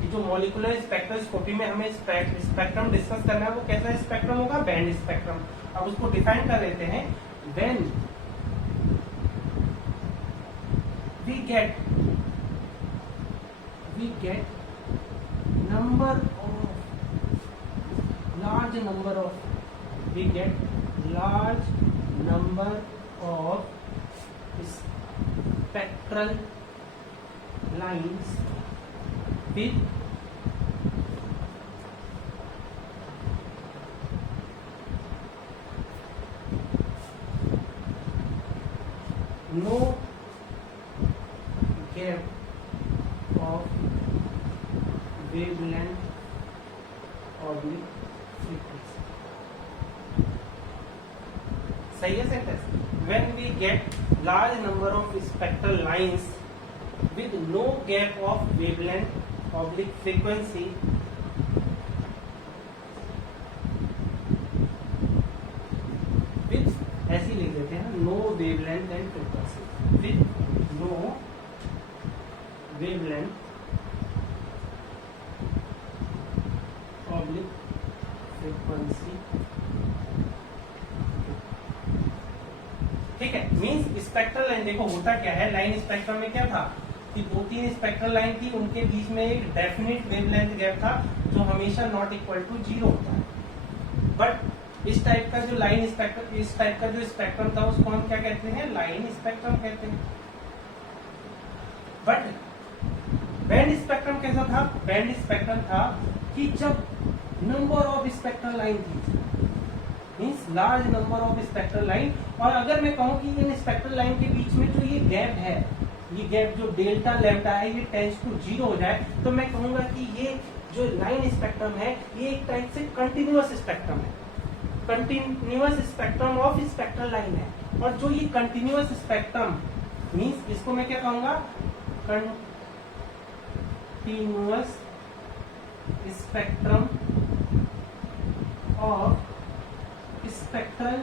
कि जो मॉलिक्यूलर स्पेक्ट्रोस्कोपी में हमें स्पेक्ट्रम डिस्कस करना है वो कैसा स्पेक्ट्रम होगा, बैंड स्पेक्ट्रम। अब उसको डिफाइन कर देते हैं, when we get large number of spectral lines with no gap of wavelength oblique frequency। सही है sentence? When we get large number of spectral lines with no gap of wavelength oblique frequency, with ऐसे लिख देते हैं, no wavelength and frequency, with no wavelength oblique frequency। ठीक है, means spectral line, देखो होता क्या है, लाइन स्पेक्ट्रम में क्या था कि 2-3 स्पेक्ट्रल लाइन थी, उनके बीच में एक डेफिनेट वेवलेंथ गैप था जो हमेशा नॉट इक्वल टू 0 होता है। बट इस टाइप का जो लाइन स्पेक्ट्रम, इस टाइप का जो स्पेक्ट्रम था उसको हम क्या कहते हैं, लाइन स्पेक्ट्रम कहते हैं। बट बैंड स्पेक्ट्रम कैसा था, बैंड स्पेक्ट्रम था कि जब नंबर ऑफ स्पेक्ट्रल लाइन थी, means large number of spectral line, और अगर मैं कहूं कि इन स्पेक्ट्रल लाइन के बीच में जो ये गैप है, ये गैप जो डेल्टा लैम्डा है ये टेंड्स टू 0 हो जाए, तो मैं कहूंगा कि ये जो लाइन स्पेक्ट्रम है ये एक टाइप से कंटिन्यूअस स्पेक्ट्रम है, continuous spectrum of spectral line है। और जो ये कंटिन्यूअस स्पेक्ट्रम मीन्स इसको मैं क्या कहूंगा, continuous spectrum of spectral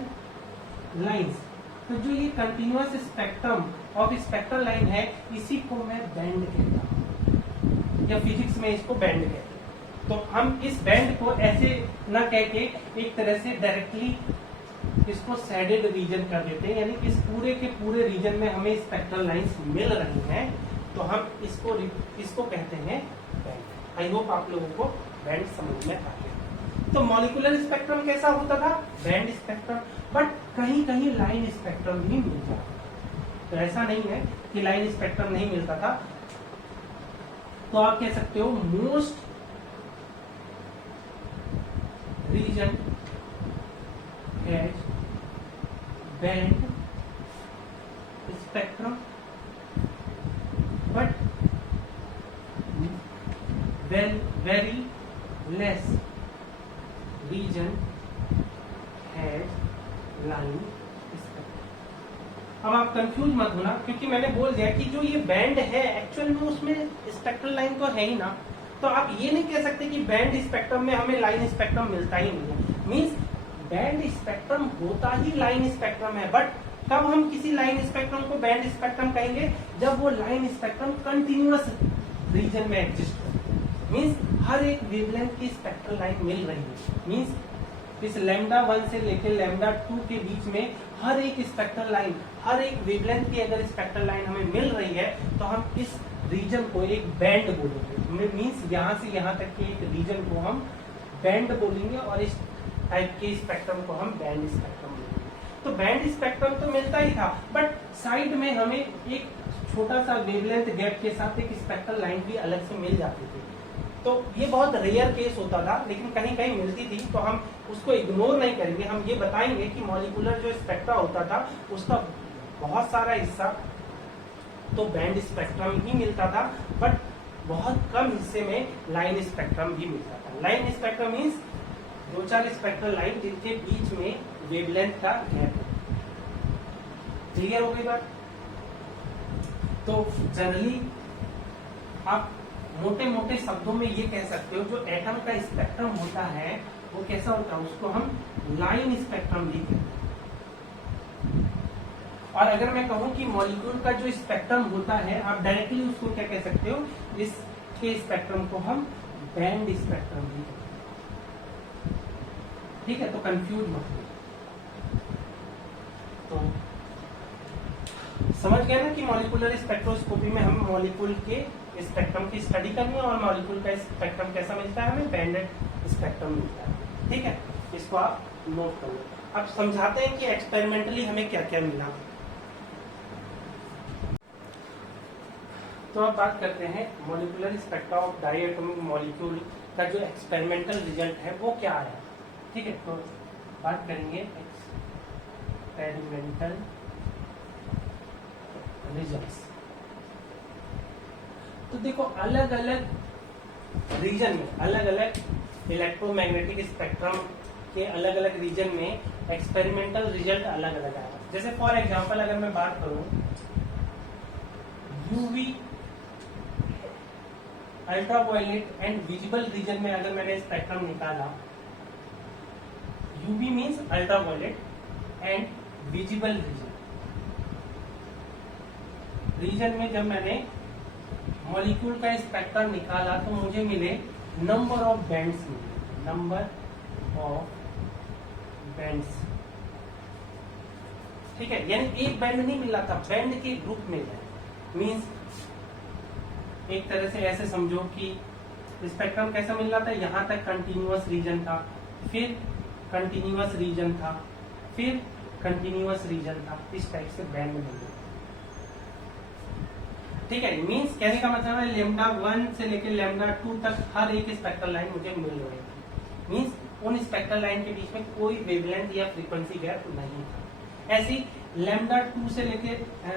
lines. तो जो ये continuous spectrum of spectral line है इसी को मैं बैंड कहता हूं, या फिजिक्स में इसको बैंड कहते हैं। तो हम इस बैंड को ऐसे न कह के एक तरह से डायरेक्टली इसको शेडेड रीजन कर देते हैं, यानी इस पूरे के पूरे रीजन में हमें स्पेक्ट्रल लाइंस मिल रही हैं, तो हम इसको कहते हैं बैंड। आई होप आप लोगों को बैंड समझ में आ गया। तो मॉलिक्यूलर स्पेक्ट्रम कैसा होता था, बैंड स्पेक्ट्रम, बट कहीं कहीं लाइन स्पेक्ट्रम भी मिलता था। तो ऐसा नहीं है कि लाइन स्पेक्ट्रम नहीं मिलता था। तो आप कह सकते हो most region has band spectrum, but very less region has line अब आप कंफ्यूज मत होना, क्योंकि मैंने बोल दिया कि जो ये बैंड है एक्चुअल में उसमें स्पेक्ट्रल लाइन तो है ही ना, तो आप ये नहीं कह सकते कि बैंड स्पेक्ट्रम में हमें लाइन स्पेक्ट्रम मिलता ही नहीं है। मींस बैंड स्पेक्ट्रम होता ही लाइन स्पेक्ट्रम है, बट कब हम किसी लाइन स्पेक्ट्रम को बैंड स्पेक्ट्रम कहेंगे, जब वो लाइन स्पेक्ट्रम कंटिन्यूअस रीजन में एग्जिस्ट हो। मींस हर एक वेवलेंथ की स्पेक्ट्रल लाइन मिल रही है। मींस इस लैम्डा 1 से लेकर लैम्डा 2 के बीच में हर एक स्पेक्ट्रल लाइन, हर एक वेवलेंथ की अगर स्पेक्ट्रल लाइन हमें मिल रही है तो हम इस रीजन को एक बैंड बोलेंगे। मींस यहाँ से यहाँ तक के एक रीजन को हम बैंड बोलेंगे और इस टाइप के स्पेक्ट्रम को हम बैंड स्पेक्ट्रम बोलेंगे। तो बैंड स्पेक्ट्रम तो मिलता ही था, बट साइड में हमें एक छोटा सा वेवलेंथ गैप के साथ एक स्पेक्ट्रल लाइन भी अलग से मिल जाती थी। तो ये बहुत रेयर केस होता था, लेकिन कहीं कहीं मिलती थी, तो हम उसको इग्नोर नहीं करेंगे। हम ये बताएंगे कि मॉलिक्यूलर जो स्पेक्ट्रा होता था उसका बहुत सारा हिस्सा तो बैंड स्पेक्ट्रम ही मिलता था, बट बहुत कम हिस्से में लाइन स्पेक्ट्रम भी मिलता था। Line spectrum means 2-4 spectral line जिनके बीच में वेवलेंथ का गैप है। क्लियर हो गई बात? तो जनरली आप मोटे मोटे शब्दों में ये कह सकते हो, जो एटम का स्पेक्ट्रम होता है वो कैसा होता है, उसको हम लाइन स्पेक्ट्रम भी कहते हैं। और अगर मैं कहूं कि मॉलिक्यूल का जो स्पेक्ट्रम होता है, आप डायरेक्टली उसको क्या कह सकते हो, इसके स्पेक्ट्रम को हम बैंड स्पेक्ट्रम भी कहते हैं। ठीक है, तो कंफ्यूज मत हो। तो समझ गए ना कि मॉलिक्यूलर स्पेक्ट्रोस्कोपी में हम मॉलिक्यूल के स्पेक्ट्रम की स्टडी करनी है और मॉलिक्यूल का स्पेक्ट्रम कैसा मिलता है, हमें बैंडेड स्पेक्ट्रम मिलता है। ठीक है, इसको आप नोट कर लो। अब समझाते हैं कि एक्सपेरिमेंटली हमें क्या क्या मिला। तो अब बात करते हैं molecular spectra of diatomic molecule का जो एक्सपेरिमेंटल रिजल्ट है वो क्या आया। ठीक है, तो बात करेंगे एक्सपेरिमेंटल रिजल्ट्स। तो देखो अलग अलग रीजन में अलग अलग इलेक्ट्रोमैग्नेटिक स्पेक्ट्रम के अलग अलग रीजन में एक्सपेरिमेंटल रिजल्ट अलग अलग आया। जैसे फॉर एग्जांपल अगर मैं बात करूं UV ultraviolet and visible region में, अगर मैंने स्पेक्ट्रम निकाला, UV means ultraviolet and visible region में जब मैंने मॉलिक्यूल का स्पेक्ट्रम निकाला तो मुझे मिले नंबर ऑफ बैंड्स मिले, नंबर ऑफ बैंड्स। ठीक है, यानी एक बैंड नहीं मिला था, बैंड के ग्रुप मिल गए। मींस एक तरह से ऐसे समझो कि स्पेक्ट्रम कैसा मिल रहा था, यहां तक कंटिन्यूअस रीजन था, फिर कंटिन्यूअस रीजन था, फिर कंटिन्यूअस रीजन था, इस टाइप से बैंड मिल गया। ठीक है, मींस कहने का मतलब है लैम्डा 1 से लेकर लैम्डा 2 तक हर एक स्पेक्ट्रल लाइन मुझे मिल रही थी। मींस उन स्पेक्ट्रल लाइन के बीच में कोई वेवलेंथ या फ्रीक्वेंसी गैप नहीं था। ऐसी लैम्डा 2 से लेकर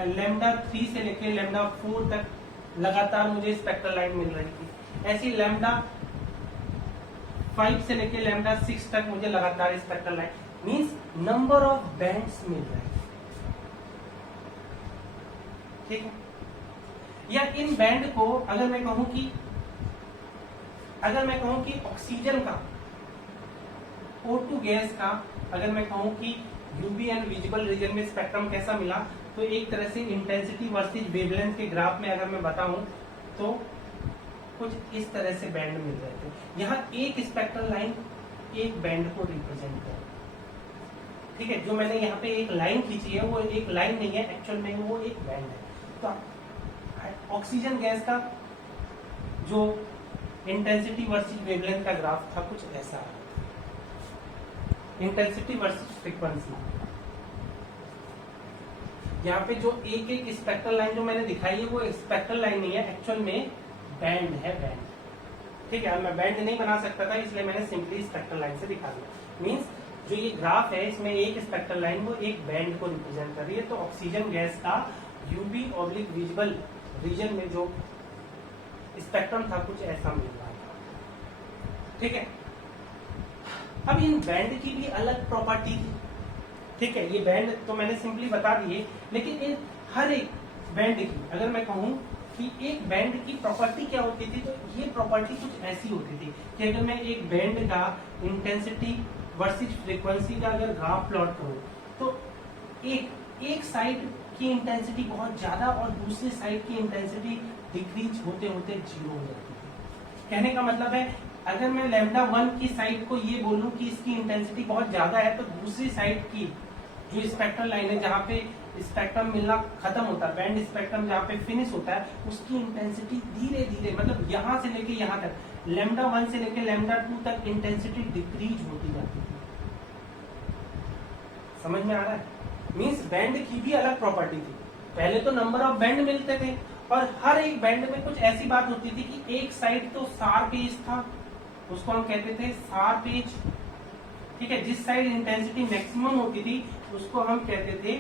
लैम्डा 3 से लेकर लैम्डा 4 तक लगातार मुझे स्पेक्ट्रल लाइन मिल रही थी। ऐसी लैम्डा 5 से लेकर लैम्डा 6 तक मुझे लगातार spectral line, means number of bands मिल रहे हैं। ठीक है, या इन बैंड को अगर मैं कहूं कि ऑक्सीजन का, O2 गैस का, अगर मैं कहूं कि यूवी एंड विजिबल रीजन में स्पेक्ट्रम कैसा मिला, तो एक तरह से इंटेंसिटी वर्सेस वेवलेंथ के ग्राफ में अगर मैं बताऊं तो कुछ इस तरह से बैंड मिल रहे थे। यहाँ एक स्पेक्ट्रल लाइन एक बैंड को रिप्रेजेंट कर, ठीक है, जो मैंने यहाँ पे एक लाइन खींची है वो एक लाइन नहीं है, एक्चुअल में वो एक बैंड है। तो ऑक्सीजन गैस का जो इंटेंसिटी वर्सेस वेवलेंथ का ग्राफ था कुछ ऐसा, इंटेंसिटी वर्सेस फ्रीक्वेंसी। यहाँ पे जो एक एक स्पेक्ट्रल लाइन जो मैंने दिखाई है वो स्पेक्ट्रल लाइन नहीं है, एक्चुअल में बैंड है, बैंड। ठीक है, मैं बैंड नहीं बना सकता था इसलिए मैंने सिंपली स्पेक्ट्रल लाइन से दिखा दिया। मींस जो ये ग्राफ है इसमें एक स्पेक्ट्रल लाइन वो एक बैंड को रिप्रेजेंट कर रही है। तो ऑक्सीजन गैस का यूवी ऑब्लिक विजिबल रीजन में जो स्पेक्ट्रम था कुछ ऐसा मिल रहा था। ठीक है, अब इन बैंड की भी अलग प्रॉपर्टी थी। ठीक है, ये बैंड तो मैंने सिंपली बता दिए, लेकिन हर एक बैंड की अगर मैं कहूँ कि एक बैंड की प्रॉपर्टी क्या होती थी, तो ये प्रॉपर्टी कुछ ऐसी होती थी कि अगर मैं एक बैंड का इंटेंसिटी वर्सेस फ्रीक्वेंसी का अगर ग्राफ प्लॉट करूँ, तो एक साइड की इंटेंसिटी बहुत ज्यादा और दूसरी साइड की इंटेंसिटी डिक्रीज होते होते जीरो हो जाती थी। कहने का मतलब है, अगर मैं λ1 की साइड को ये बोलूं कि इसकी इंटेंसिटी बहुत ज्यादा है, तो दूसरी साइड की जो स्पेक्ट्रल लाइन है जहाँ पे स्पेक्ट्रम मिलना खत्म होता है, बैंड स्पेक्ट्रम जहाँ पे फिनिश होता है, उसकी इंटेंसिटी धीरे धीरे मतलब यहाँ से लेके यहाँ तक λ1 से लेके λ2 तक इंटेंसिटी डिक्रीज होती जाती थी। समझ में आ रहा है? मीन्स बैंड की भी अलग प्रॉपर्टी थी। पहले तो नंबर ऑफ बैंड मिलते थे और हर एक बैंड में कुछ ऐसी बात होती थी कि एक साइड तो शार्प एज था, उसको हम कहते थे शार्प एज। ठीक है, जिस साइड इंटेंसिटी मैक्सिमम होती थी उसको हम कहते थे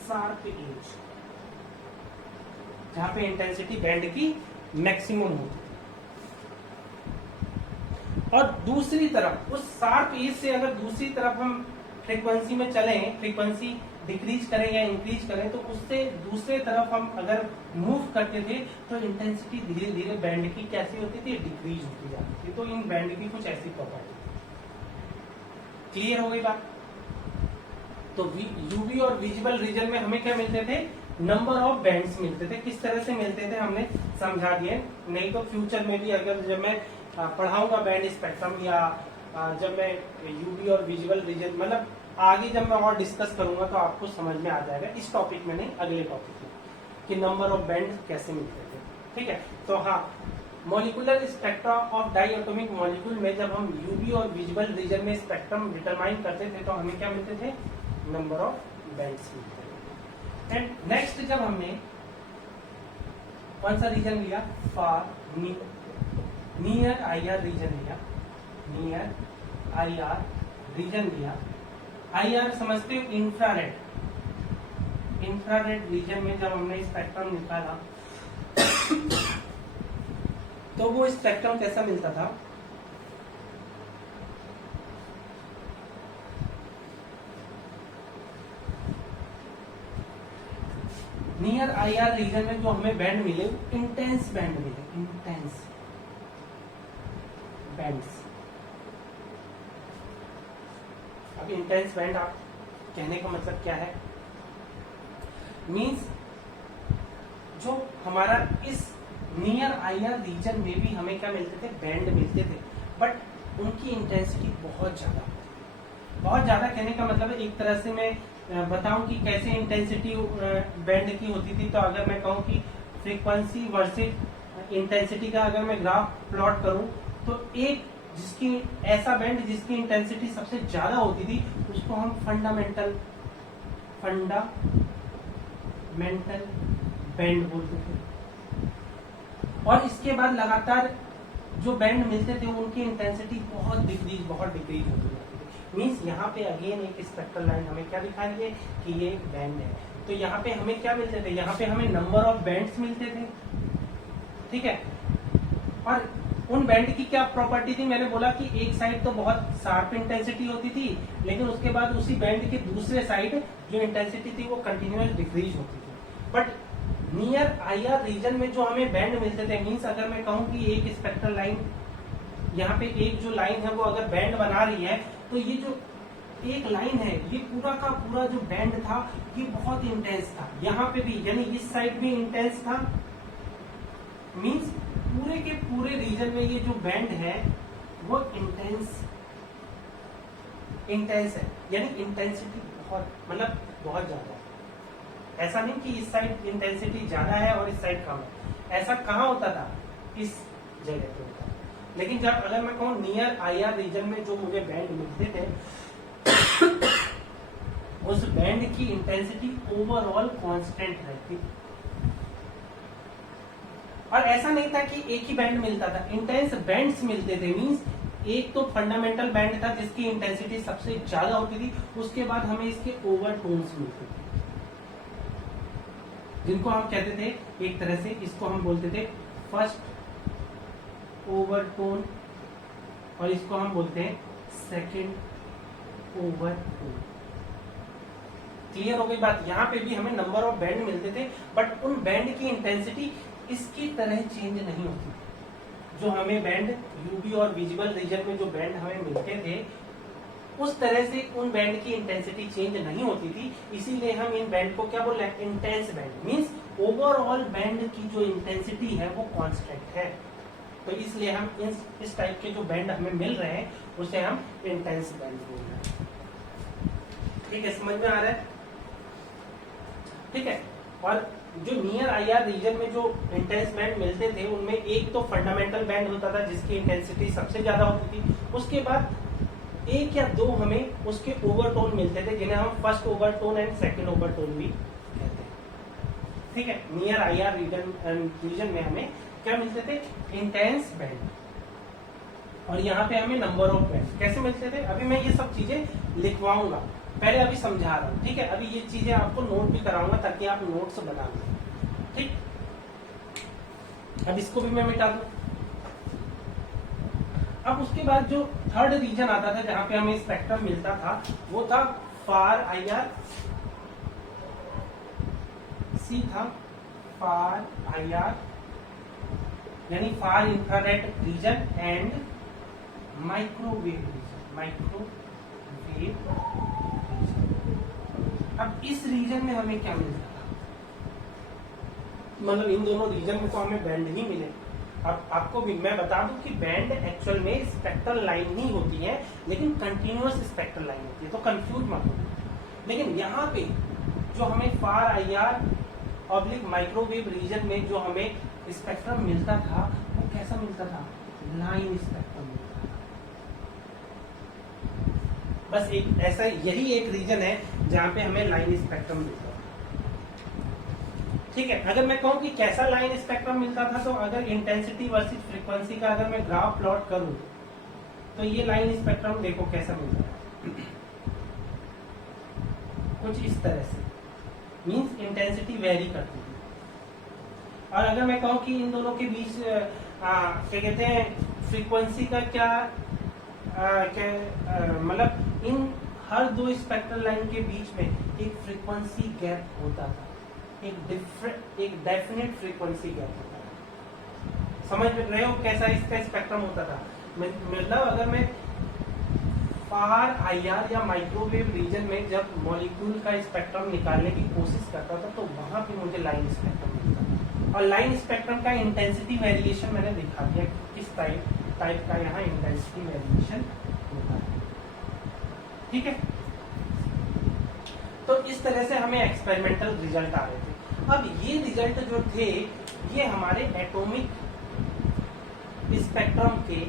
शार्प एज, जहां पे इंटेंसिटी बैंड की मैक्सिमम होती थी। और दूसरी तरफ उस शार्प एज से अगर दूसरी तरफ हम फ्रीक्वेंसी में चलें, फ्रीक्वेंसी डिक्रीज करें या इंक्रीज करें, तो उससे दूसरे तरफ हम अगर मूव करते थे तो इंटेंसिटी धीरे धीरे बैंड की कैसी होती थी, डिक्रीज होती जाती थी। तो इन बैंड की कुछ ऐसी प्रॉपर्टी थी। क्लियर हो गई बात? तो यूवी और विजिबल रीजन में हमें क्या मिलते थे, नंबर ऑफ बैंड्स मिलते थे। किस तरह से मिलते थे हमने समझा दिए, नहीं तो फ्यूचर में भी अगर जब मैं पढ़ाऊंगा बैंड स्पेक्ट्रम या जब मैं यूवी और विजुअल रीजन मतलब आगे जब मैं और डिस्कस करूंगा तो आपको समझ में आ जाएगा, इस टॉपिक में नहीं अगले टॉपिक में, कि नंबर ऑफ बैंड कैसे मिलते थे। ठीक है, तो हाँ, molecular spectra of diatomic molecule में जब हम यूवी और विजुअल रीजन में स्पेक्ट्रम डिटरमाइन करते थे तो हमें क्या मिलते थे, नंबर ऑफ बैंड्स मिलते थे। एंड नेक्स्ट जब हमने कौन सा रीजन लिया, फार नियर आईआर रीजन लिया, नियर आईआर रीजन लिया। आईआर समझते हो, इंफ्रारेड, इंफ्रारेड रीजन में जब हमने स्पेक्ट्रम निकाला तो वो स्पेक्ट्रम कैसा मिलता था, नियर आईआर रीजन में जो हमें बैंड मिले, इंटेंस बैंड मिले, इंटेंस बैंड्स। अब इंटेंस बैंड आप कहने का मतलब क्या है, मींस जो हमारा इस नियर आईआर रीजन में भी हमें क्या मिलते थे, बैंड मिलते थे, बट उनकी इंटेंसिटी बहुत ज्यादा, बहुत ज्यादा कहने का मतलब है, एक तरह से मैं बताऊं कि कैसे इंटेंसिटी बैंड की होती थी। तो अगर मैं कहूं कि फ्रीक्वेंसी वर्सेस इंटेंसिटी का अगर मैं ग्राफ प्लॉट करूं, तो एक जिसकी ऐसा बैंड जिसकी इंटेंसिटी सबसे ज्यादा होती थी उसको हम फंडामेंटल बैंड बोलते थे। और इसके बाद लगातार जो बैंड मिलते थे उनकी इंटेंसिटी बहुत डिक्रीज होती जाती थी। मीन्स यहाँ पे अगेन एक स्पेक्ट्रल लाइन हमें क्या दिखा रही है कि ये एक बैंड है। तो यहाँ पे हमें क्या मिलते थे, यहाँ पे हमें नंबर ऑफ बैंड्स मिलते थे। ठीक है, और उन बैंड की क्या प्रॉपर्टी थी, मैंने बोला कि एक साइड तो बहुत शार्प इंटेंसिटी होती थी, लेकिन उसके बाद उसी बैंड के दूसरे साइड जो इंटेंसिटी थी वो कंटिन्यूअस डिक्रीज होती थी। बट नियर आईआर रीजन में जो हमें बैंड मिलते थे, मीन्स अगर मैं कहूँ कि एक स्पेक्ट्रल लाइन, यहाँ पे एक जो लाइन है वो अगर बैंड बना रही है, तो ये जो एक लाइन है ये पूरा का पूरा जो बैंड था ये बहुत इंटेंस था। यहाँ पे भी यानी इस साइड भी इंटेंस था, मीन्स पूरे के पूरे रीजन में ये जो बैंड है वो इंटेंस है, यानी इंटेंसिटी बहुत मतलब बहुत ज्यादा है। ऐसा नहीं कि इस साइड इंटेंसिटी ज्यादा है और इस साइड कम है, ऐसा कहाँ होता था, इस जगह पे होता था। लेकिन जब अगर मैं कहूँ नियर आईआर रीजन में जो मुझे बैंड मिलते थे उस बैंड की इंटेंसिटी ओवरऑल कांस्टेंट रहती। और ऐसा नहीं था कि एक ही बैंड मिलता था, इंटेंस बैंड्स मिलते थे। मींस एक तो फंडामेंटल बैंड था जिसकी इंटेंसिटी सबसे ज्यादा होती थी, उसके बाद हमें इसके ओवरटोन्स मिलते थे, जिनको हम कहते थे एक तरह से, इसको हम बोलते थे फर्स्ट ओवरटोन और इसको हम बोलते हैं सेकंड ओवरटोन। क्लियर हो गई बात। यहाँ पे भी हमें नंबर ऑफ बैंड मिलते थे, बट उन बैंड की इंटेंसिटी इसकी तरह चेंज नहीं होती। जो हमें बैंड यूवी और विजिबल रीजन में जो बैंड हमें मिलते थे, उस तरह से उन बैंड की इंटेंसिटी चेंज नहीं होती थी। इसीलिए हम इन बैंड को क्या बोल रहे हैं, intense band. Means overall band की जो इंटेंसिटी है वो कांस्टेंट है। तो इसलिए हम इस टाइप के जो बैंड हमें मिल रहे हैं उसे हम इंटेंस बैंड बोल रहे हैं। ठीक है, समझ में आ रहा है? ठीक है। और जो नियर आईआर रीजन में जो इंटेंस बैंड मिलते थे, उनमें एक तो फंडामेंटल बैंड होता था जिसकी इंटेंसिटी सबसे ज्यादा होती थी। उसके बाद एक या दो हमें उसके ओवरटोन मिलते थे, जिन्हें हम first overtone and second overtone भी कहते हैं। ठीक है, नियर आईआर रीजन में हमें क्या मिलते थे, इंटेंस बैंड। और यहाँ पे हमें नंबर ऑफ बैंड कैसे मिलते थे, अभी मैं ये सब चीजें लिखवाऊंगा, पहले अभी समझा रहा हूँ। ठीक है, अभी ये चीजें आपको नोट भी कराऊंगा ताकि आप नोट्स बना लें। ठीक, अब इसको भी मैं मिटा दूं। अब उसके बाद जो थर्ड रीजन आता था जहां पे हमें स्पेक्ट्रम मिलता था, वो था फार आईआर, सी था फार आईआर यानी far infrared region and microwave region, microwave region. अब इस रीजन में हमें क्या मिलता था, मतलब इन दोनों रीजन में तो हमें बैंड ही मिले। अब आपको भी मैं बता दूं कि बैंड एक्चुअल में स्पेक्ट्रल लाइन ही होती है, लेकिन कंटिन्यूअस स्पेक्ट्रल लाइन होती है, तो कंफ्यूज मत हो। लेकिन यहाँ पे जो हमें फार आईआर ऑब्लिक माइक्रोवेव रीजन में जो हमें स्पेक्ट्रम मिलता था, वो कैसा मिलता था, लाइन स्पेक्ट्रम मिलता था। बस एक ऐसा यही एक रीजन है जहां पे हमें लाइन स्पेक्ट्रम मिलता है। ठीक है, अगर मैं कहूं कि कैसा लाइन स्पेक्ट्रम मिलता था, तो अगर इंटेंसिटी वर्सेस फ्रीक्वेंसी का अगर मैं ग्राफ प्लॉट करूं, तो ये लाइन स्पेक्ट्रम देखो कैसा मिलता है, कुछ इस तरह से। मींस इंटेंसिटी वेरी करती थी। और अगर मैं कहूं कि इन दोनों के बीच क्या कहते हैं, फ्रीक्वेंसी का क्या मतलब इन हर दो स्पेक्ट्रल लाइन के बीच में एक फ्रीक्वेंसी गैप होता था, एक डेफिनेट फ्रीक्वेंसी गैप होता था। समझ रहे हो कैसा इसका स्पेक्ट्रम होता था? मतलब अगर मैं फार आईआर या माइक्रोवेव रीजन में जब मॉलिक्यूल का स्पेक्ट्रम निकालने की कोशिश करता था, तो वहां पे मुझे लाइन स्पेक्ट्रम मिलता था। और लाइन स्पेक्ट्रम का इंटेंसिटी वेरिएशन मैंने दिखा दिया, किस टाइप का यहाँ इंटेंसिटी वेरिएशन होता है। ठीक है, तो इस तरह से हमें एक्सपेरिमेंटल रिजल्ट आ रहे थे। अब ये रिजल्ट जो थे, ये हमारे एटॉमिक स्पेक्ट्रम के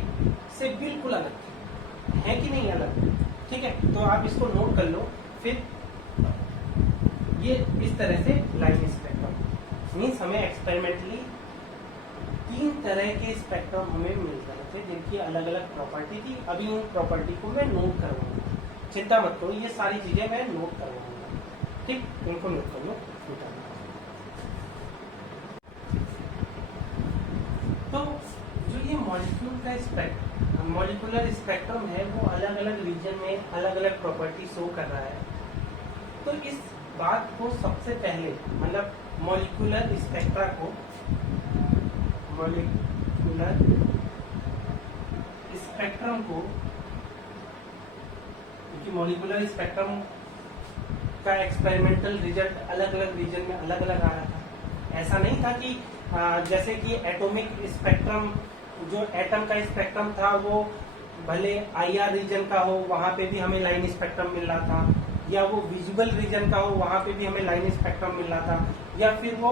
से बिल्कुल अलग थे, है कि नहीं अलग? ठीक है, तो आप इसको नोट कर लो। फिर ये इस तरह से लाइन स्पेक्ट्रम मीन्स हमें एक्सपेरिमेंटली 3 तरह के स्पेक्ट्रम हमें मिल रहे थे, जिनकी अलग अलग प्रॉपर्टी थी। अभी उन प्रॉपर्टी को मैं नोट करवाऊंगा, चिंता मत करो, ये सारी चीजें मैं नोट करवाऊंगा। ठीक, इनको नोट कर लो। तो जो ये मॉलिक्यूल का मॉलिक्यूलर स्पेक्ट्रम है, वो अलग अलग रीजन में अलग अलग प्रॉपर्टी शो कर रहा है। तो इस बात को सबसे पहले, मतलब मॉलिक्यूलर स्पेक्ट्रा को, मॉलिक्यूलर स्पेक्ट्रम को, क्योंकि मॉलिक्यूलर स्पेक्ट्रम का एक्सपेरिमेंटल रिजल्ट अलग अलग रीजन में अलग अलग आ रहा था। ऐसा नहीं था कि जैसे कि एटॉमिक स्पेक्ट्रम, जो एटम का स्पेक्ट्रम था, वो भले आईआर रीजन का हो, वहां पे भी हमें लाइन स्पेक्ट्रम मिल रहा था, या वो विजुअल रीजन का हो, वहां पे भी हमें लाइन स्पेक्ट्रम मिल रहा था, या फिर वो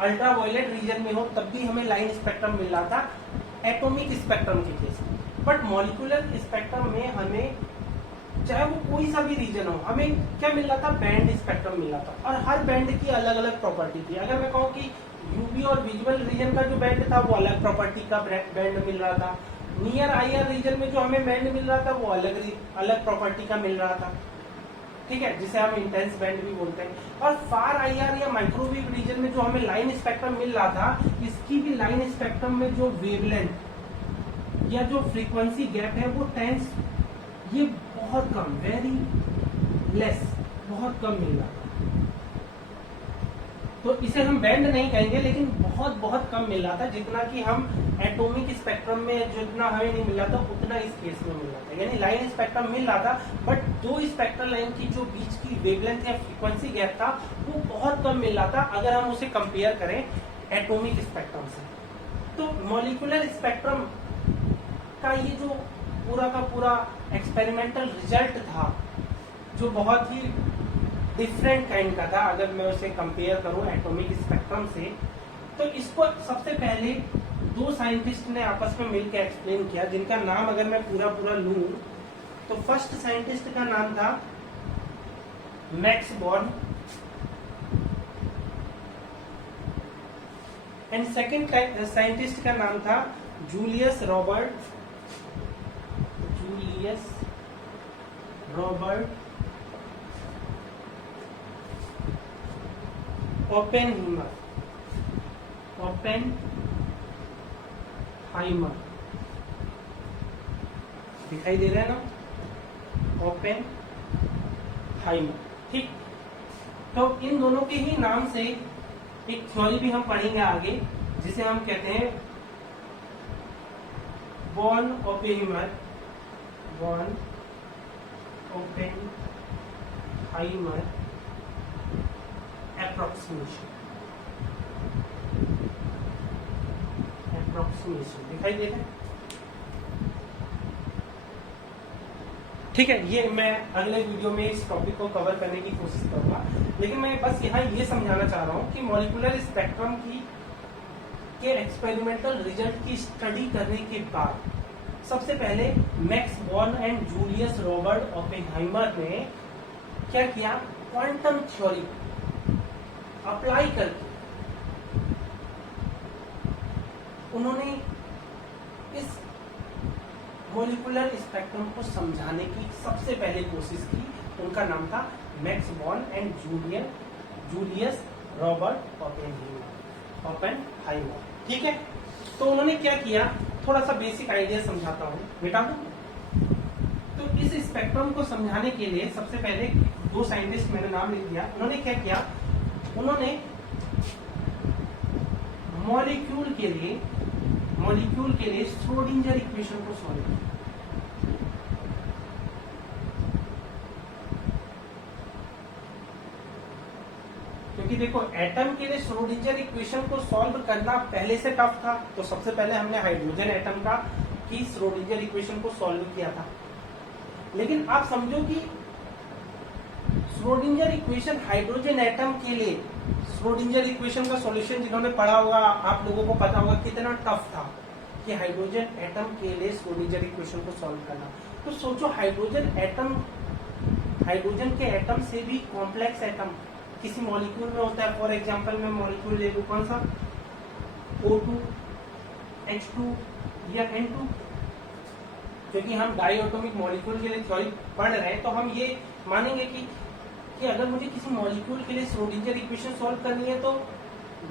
अल्ट्रावायलेट रीजन में हो, तब भी हमें लाइन स्पेक्ट्रम मिल रहा था एटॉमिक स्पेक्ट्रम के केस में। बट मॉलिक्यूलर स्पेक्ट्रम में हमें, चाहे वो कोई सा भी रीजन हो, हमें क्या मिल रहा था, बैंड स्पेक्ट्रम मिल रहा था। और हर बैंड की अलग अलग प्रॉपर्टी थी। अगर मैं कहूँ कि यूवी और विजुअल रीजन का जो बैंड था, वो अलग प्रॉपर्टी का बैंड मिल रहा था। नियर आईआर रीजन में जो हमें बैंड मिल रहा था, वो अलग प्रॉपर्टी का मिल रहा था। ठीक है, जिसे हम इंटेंस बैंड भी बोलते हैं। और फार आईआर या माइक्रोवेव रीजन में जो हमें लाइन स्पेक्ट्रम मिल रहा था, इसकी भी लाइन स्पेक्ट्रम में जो वेवलेंथ या जो फ्रीक्वेंसी गैप है, वो टेंस, ये बहुत कम, वेरी लेस, बहुत कम मिल रहा था। तो इसे हम बैंड नहीं कहेंगे, लेकिन बहुत बहुत कम मिल रहा था, जितना कि हम एटॉमिक स्पेक्ट्रम में जितना हमें नहीं मिल रहा था उतना इस केस में मिल रहा था। यानी लाइन स्पेक्ट्रम मिल रहा था, बट दो स्पेक्ट्रल लाइन की जो बीच की वेवलेंथ या फ्रीक्वेंसी गैप था वो बहुत कम मिल रहा था अगर हम उसे कंपेयर करें एटॉमिक स्पेक्ट्रम से। तो मॉलिक्यूलर स्पेक्ट्रम का ये जो पूरा का पूरा एक्सपेरिमेंटल रिजल्ट था, जो बहुत ही डिफरेंट काइंड का था अगर मैं उसे कंपेयर करूं एटॉमिक स्पेक्ट्रम से, तो इसको सबसे पहले दो साइंटिस्ट ने आपस में मिलकर एक्सप्लेन किया, जिनका नाम अगर मैं पूरा पूरा लूं तो फर्स्ट साइंटिस्ट का नाम था max born and second scientist का नाम था जूलियस रॉबर्ट ओपेनहाइमर दिखाई दे रहा है ना, ओपेनहाइमर। ठीक, तो इन दोनों के ही नाम से एक थ्योरी भी हम पढ़ेंगे आगे, जिसे हम कहते हैं बॉर्न ओपेनहाइमर एप्रोक्सीमेशन दिखाई दे रहा है। ठीक है, ये मैं अगले वीडियो में इस टॉपिक को कवर करने की कोशिश करूंगा, लेकिन मैं बस यहाँ ये समझाना चाह रहा हूँ कि मॉलिक्यूलर स्पेक्ट्रम के एक्सपेरिमेंटल रिजल्ट की स्टडी करने के बाद सबसे पहले max born and Julius Robert Oppenheimer ने क्या किया, क्वांटम थ्योरी अप्लाई करके उन्होंने इस मॉलिक्यूलर स्पेक्ट्रम को समझाने की सबसे पहले कोशिश की। उनका नाम था max born and Julius Robert Oppenheimer. ठीक है, तो उन्होंने क्या किया, थोड़ा सा बेसिक आइडिया समझाता हूँ बेटा। तो इस स्पेक्ट्रम को समझाने के लिए सबसे पहले दो साइंटिस्ट मैंने नाम लिख दिया। उन्होंने क्या किया, उन्होंने मॉलिक्यूल के लिए श्रोडिंगर इक्वेशन को सॉल्व किया। क्योंकि देखो, एटम के लिए श्रोडिंगर इक्वेशन को सॉल्व करना पहले से टफ था, तो सबसे पहले हमने हाइड्रोजन एटम की श्रोडिंगर इक्वेशन को सॉल्व किया था। लेकिन आप समझो कि श्रोडिंगर इक्वेशन हाइड्रोजन एटम के लिए, श्रोडिंगर इक्वेशन का सॉल्यूशन जिन्होंने पढ़ा होगा आप लोगों को पता होगा कितना टफ था कि हाइड्रोजन एटम के लिए श्रोडिंगर इक्वेशन को सॉल्व करना। तो सोचो, हाइड्रोजन के एटम से भी कॉम्प्लेक्स एटम किसी मॉलिक्यूल में होता है। फॉर एग्जांपल मैं मॉलिक्यूल ले लूं, कौन सा, O2, H2 या N2, क्योंकि हम डाईएटॉमिक मॉलिक्यूल के लिए थ्योरी पढ़ रहे हैं, तो हम ये मानेंगे कि अगर मुझे किसी मॉलिक्यूल के लिए श्रोडिंगर इक्वेशन सॉल्व करनी है तो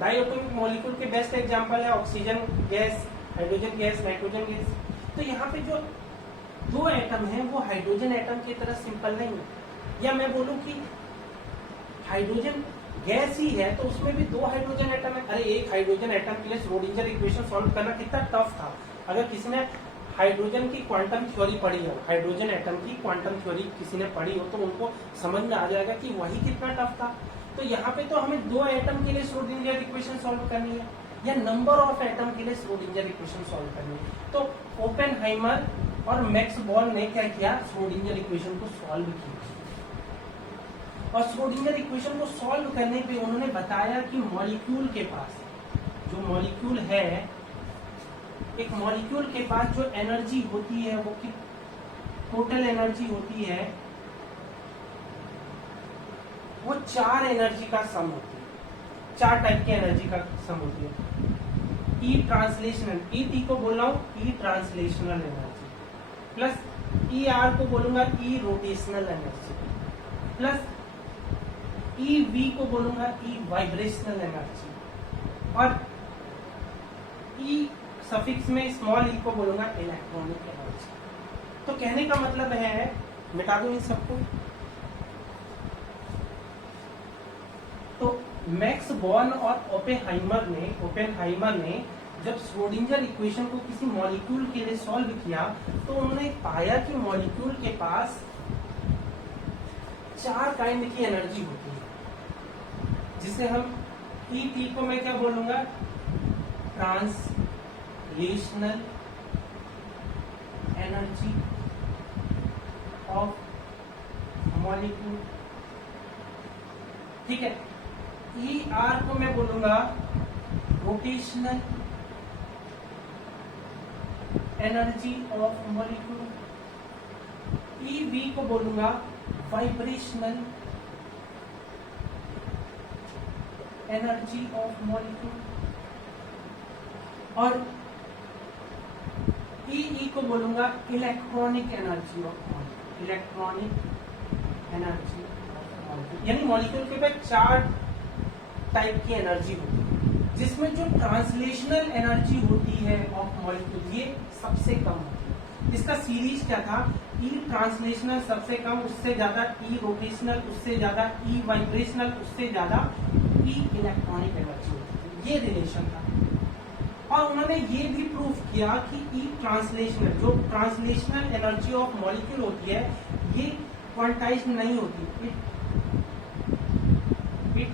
डाईएटॉमिक मॉलिक्यूल के बेस्ट एग्जांपल है oxygen gas, hydrogen gas, nitrogen gas. तो यहाँ पे जो दो एटम है वो हाइड्रोजन एटम की तरह सिंपल नहीं है। या मैं बोलूं कि हाइड्रोजन गैस ही है तो उसमें भी दो हाइड्रोजन एटम है। अरे एक हाइड्रोजन एटम के लिए श्रोडिंगर इक्वेशन सॉल्व करना कितना टफ था। अगर किसी ने हाइड्रोजन की क्वांटम थ्योरी पढ़ी हो, हाइड्रोजन एटम की क्वांटम थ्योरी किसी ने पढ़ी हो, तो उनको समझ में आ जाएगा कि वही कितना टफ था। तो यहाँ पे तो हमें दो एटम के लिए श्रोडिंगर इक्वेशन सॉल्व करनी है या नंबर ऑफ एटम के लिए श्रोडिंगर इक्वेशन सॉल्व करनी है। तो ओपेनहाइमर और मैक्स बॉर्न ने क्या किया, श्रोडिंगर इक्वेशन को सॉल्व किया। और श्रोडिंगर इक्वेशन को सॉल्व करने पे उन्होंने बताया कि मॉलिक्यूल के पास, जो मॉलिक्यूल है, एक मॉलिक्यूल के पास जो एनर्जी होती है वो टोटल एनर्जी होती है वो चार एनर्जी का सम होती है। चार टाइप की एनर्जी का सम होती है। ई ट्रांसलेशनल, ई टी को बोल रहा हूं E translational energy, plus E R को बोलूंगा E rotational energy, plus E V को बोलूंगा ई वाइब्रेशनल एनर्जी, और ई सफिक्स में स्मॉल ई को बोलूंगा इलेक्ट्रॉनिक एनर्जी। तो कहने का मतलब है, मिटा दो इन सबको, तो मैक्स बॉर्न और ओपेनहाइमर ने जब श्रोडिंगर इक्वेशन को किसी मॉलिक्यूल के लिए सॉल्व किया तो उन्होंने पाया कि मॉलिक्यूल के पास 4 काइंड की एनर्जी होती है, जिसे हम ईटी को मैं क्या बोलूंगा, ट्रांसलेशनल एनर्जी ऑफ मॉलिक्यूल। ठीक है, ई आर को मैं बोलूंगा rotational energy of molecule, E V को बोलूंगा वाइब्रेशनल एनर्जी ऑफ मॉलिक्यूल, और ई को बोलूंगा electronic energy of molecule, electronic energy of molecule. यानी मॉलिक्यूल के पास 4 टाइप की एनर्जी होती है, जिसमें जो ट्रांसलेशनल एनर्जी होती है ऑफ मॉलिक्यूल ये सबसे कम होती है। इसका सीरीज क्या था, ई ट्रांसलेशनल सबसे कम, उससे ज्यादा ई रोटेशनल, उससे ज्यादा ई वाइब्रेशनल, उससे ज्यादा ई इलेक्ट्रॉनिक एनर्जी होती है। ये रिलेशन था, और उन्होंने ये भी प्रूफ किया कि ई ट्रांसलेशनल, जो ट्रांसलेशनल एनर्जी ऑफ मॉलिक्यूल होती है, ये क्वांटाइज्ड नहीं होती, इट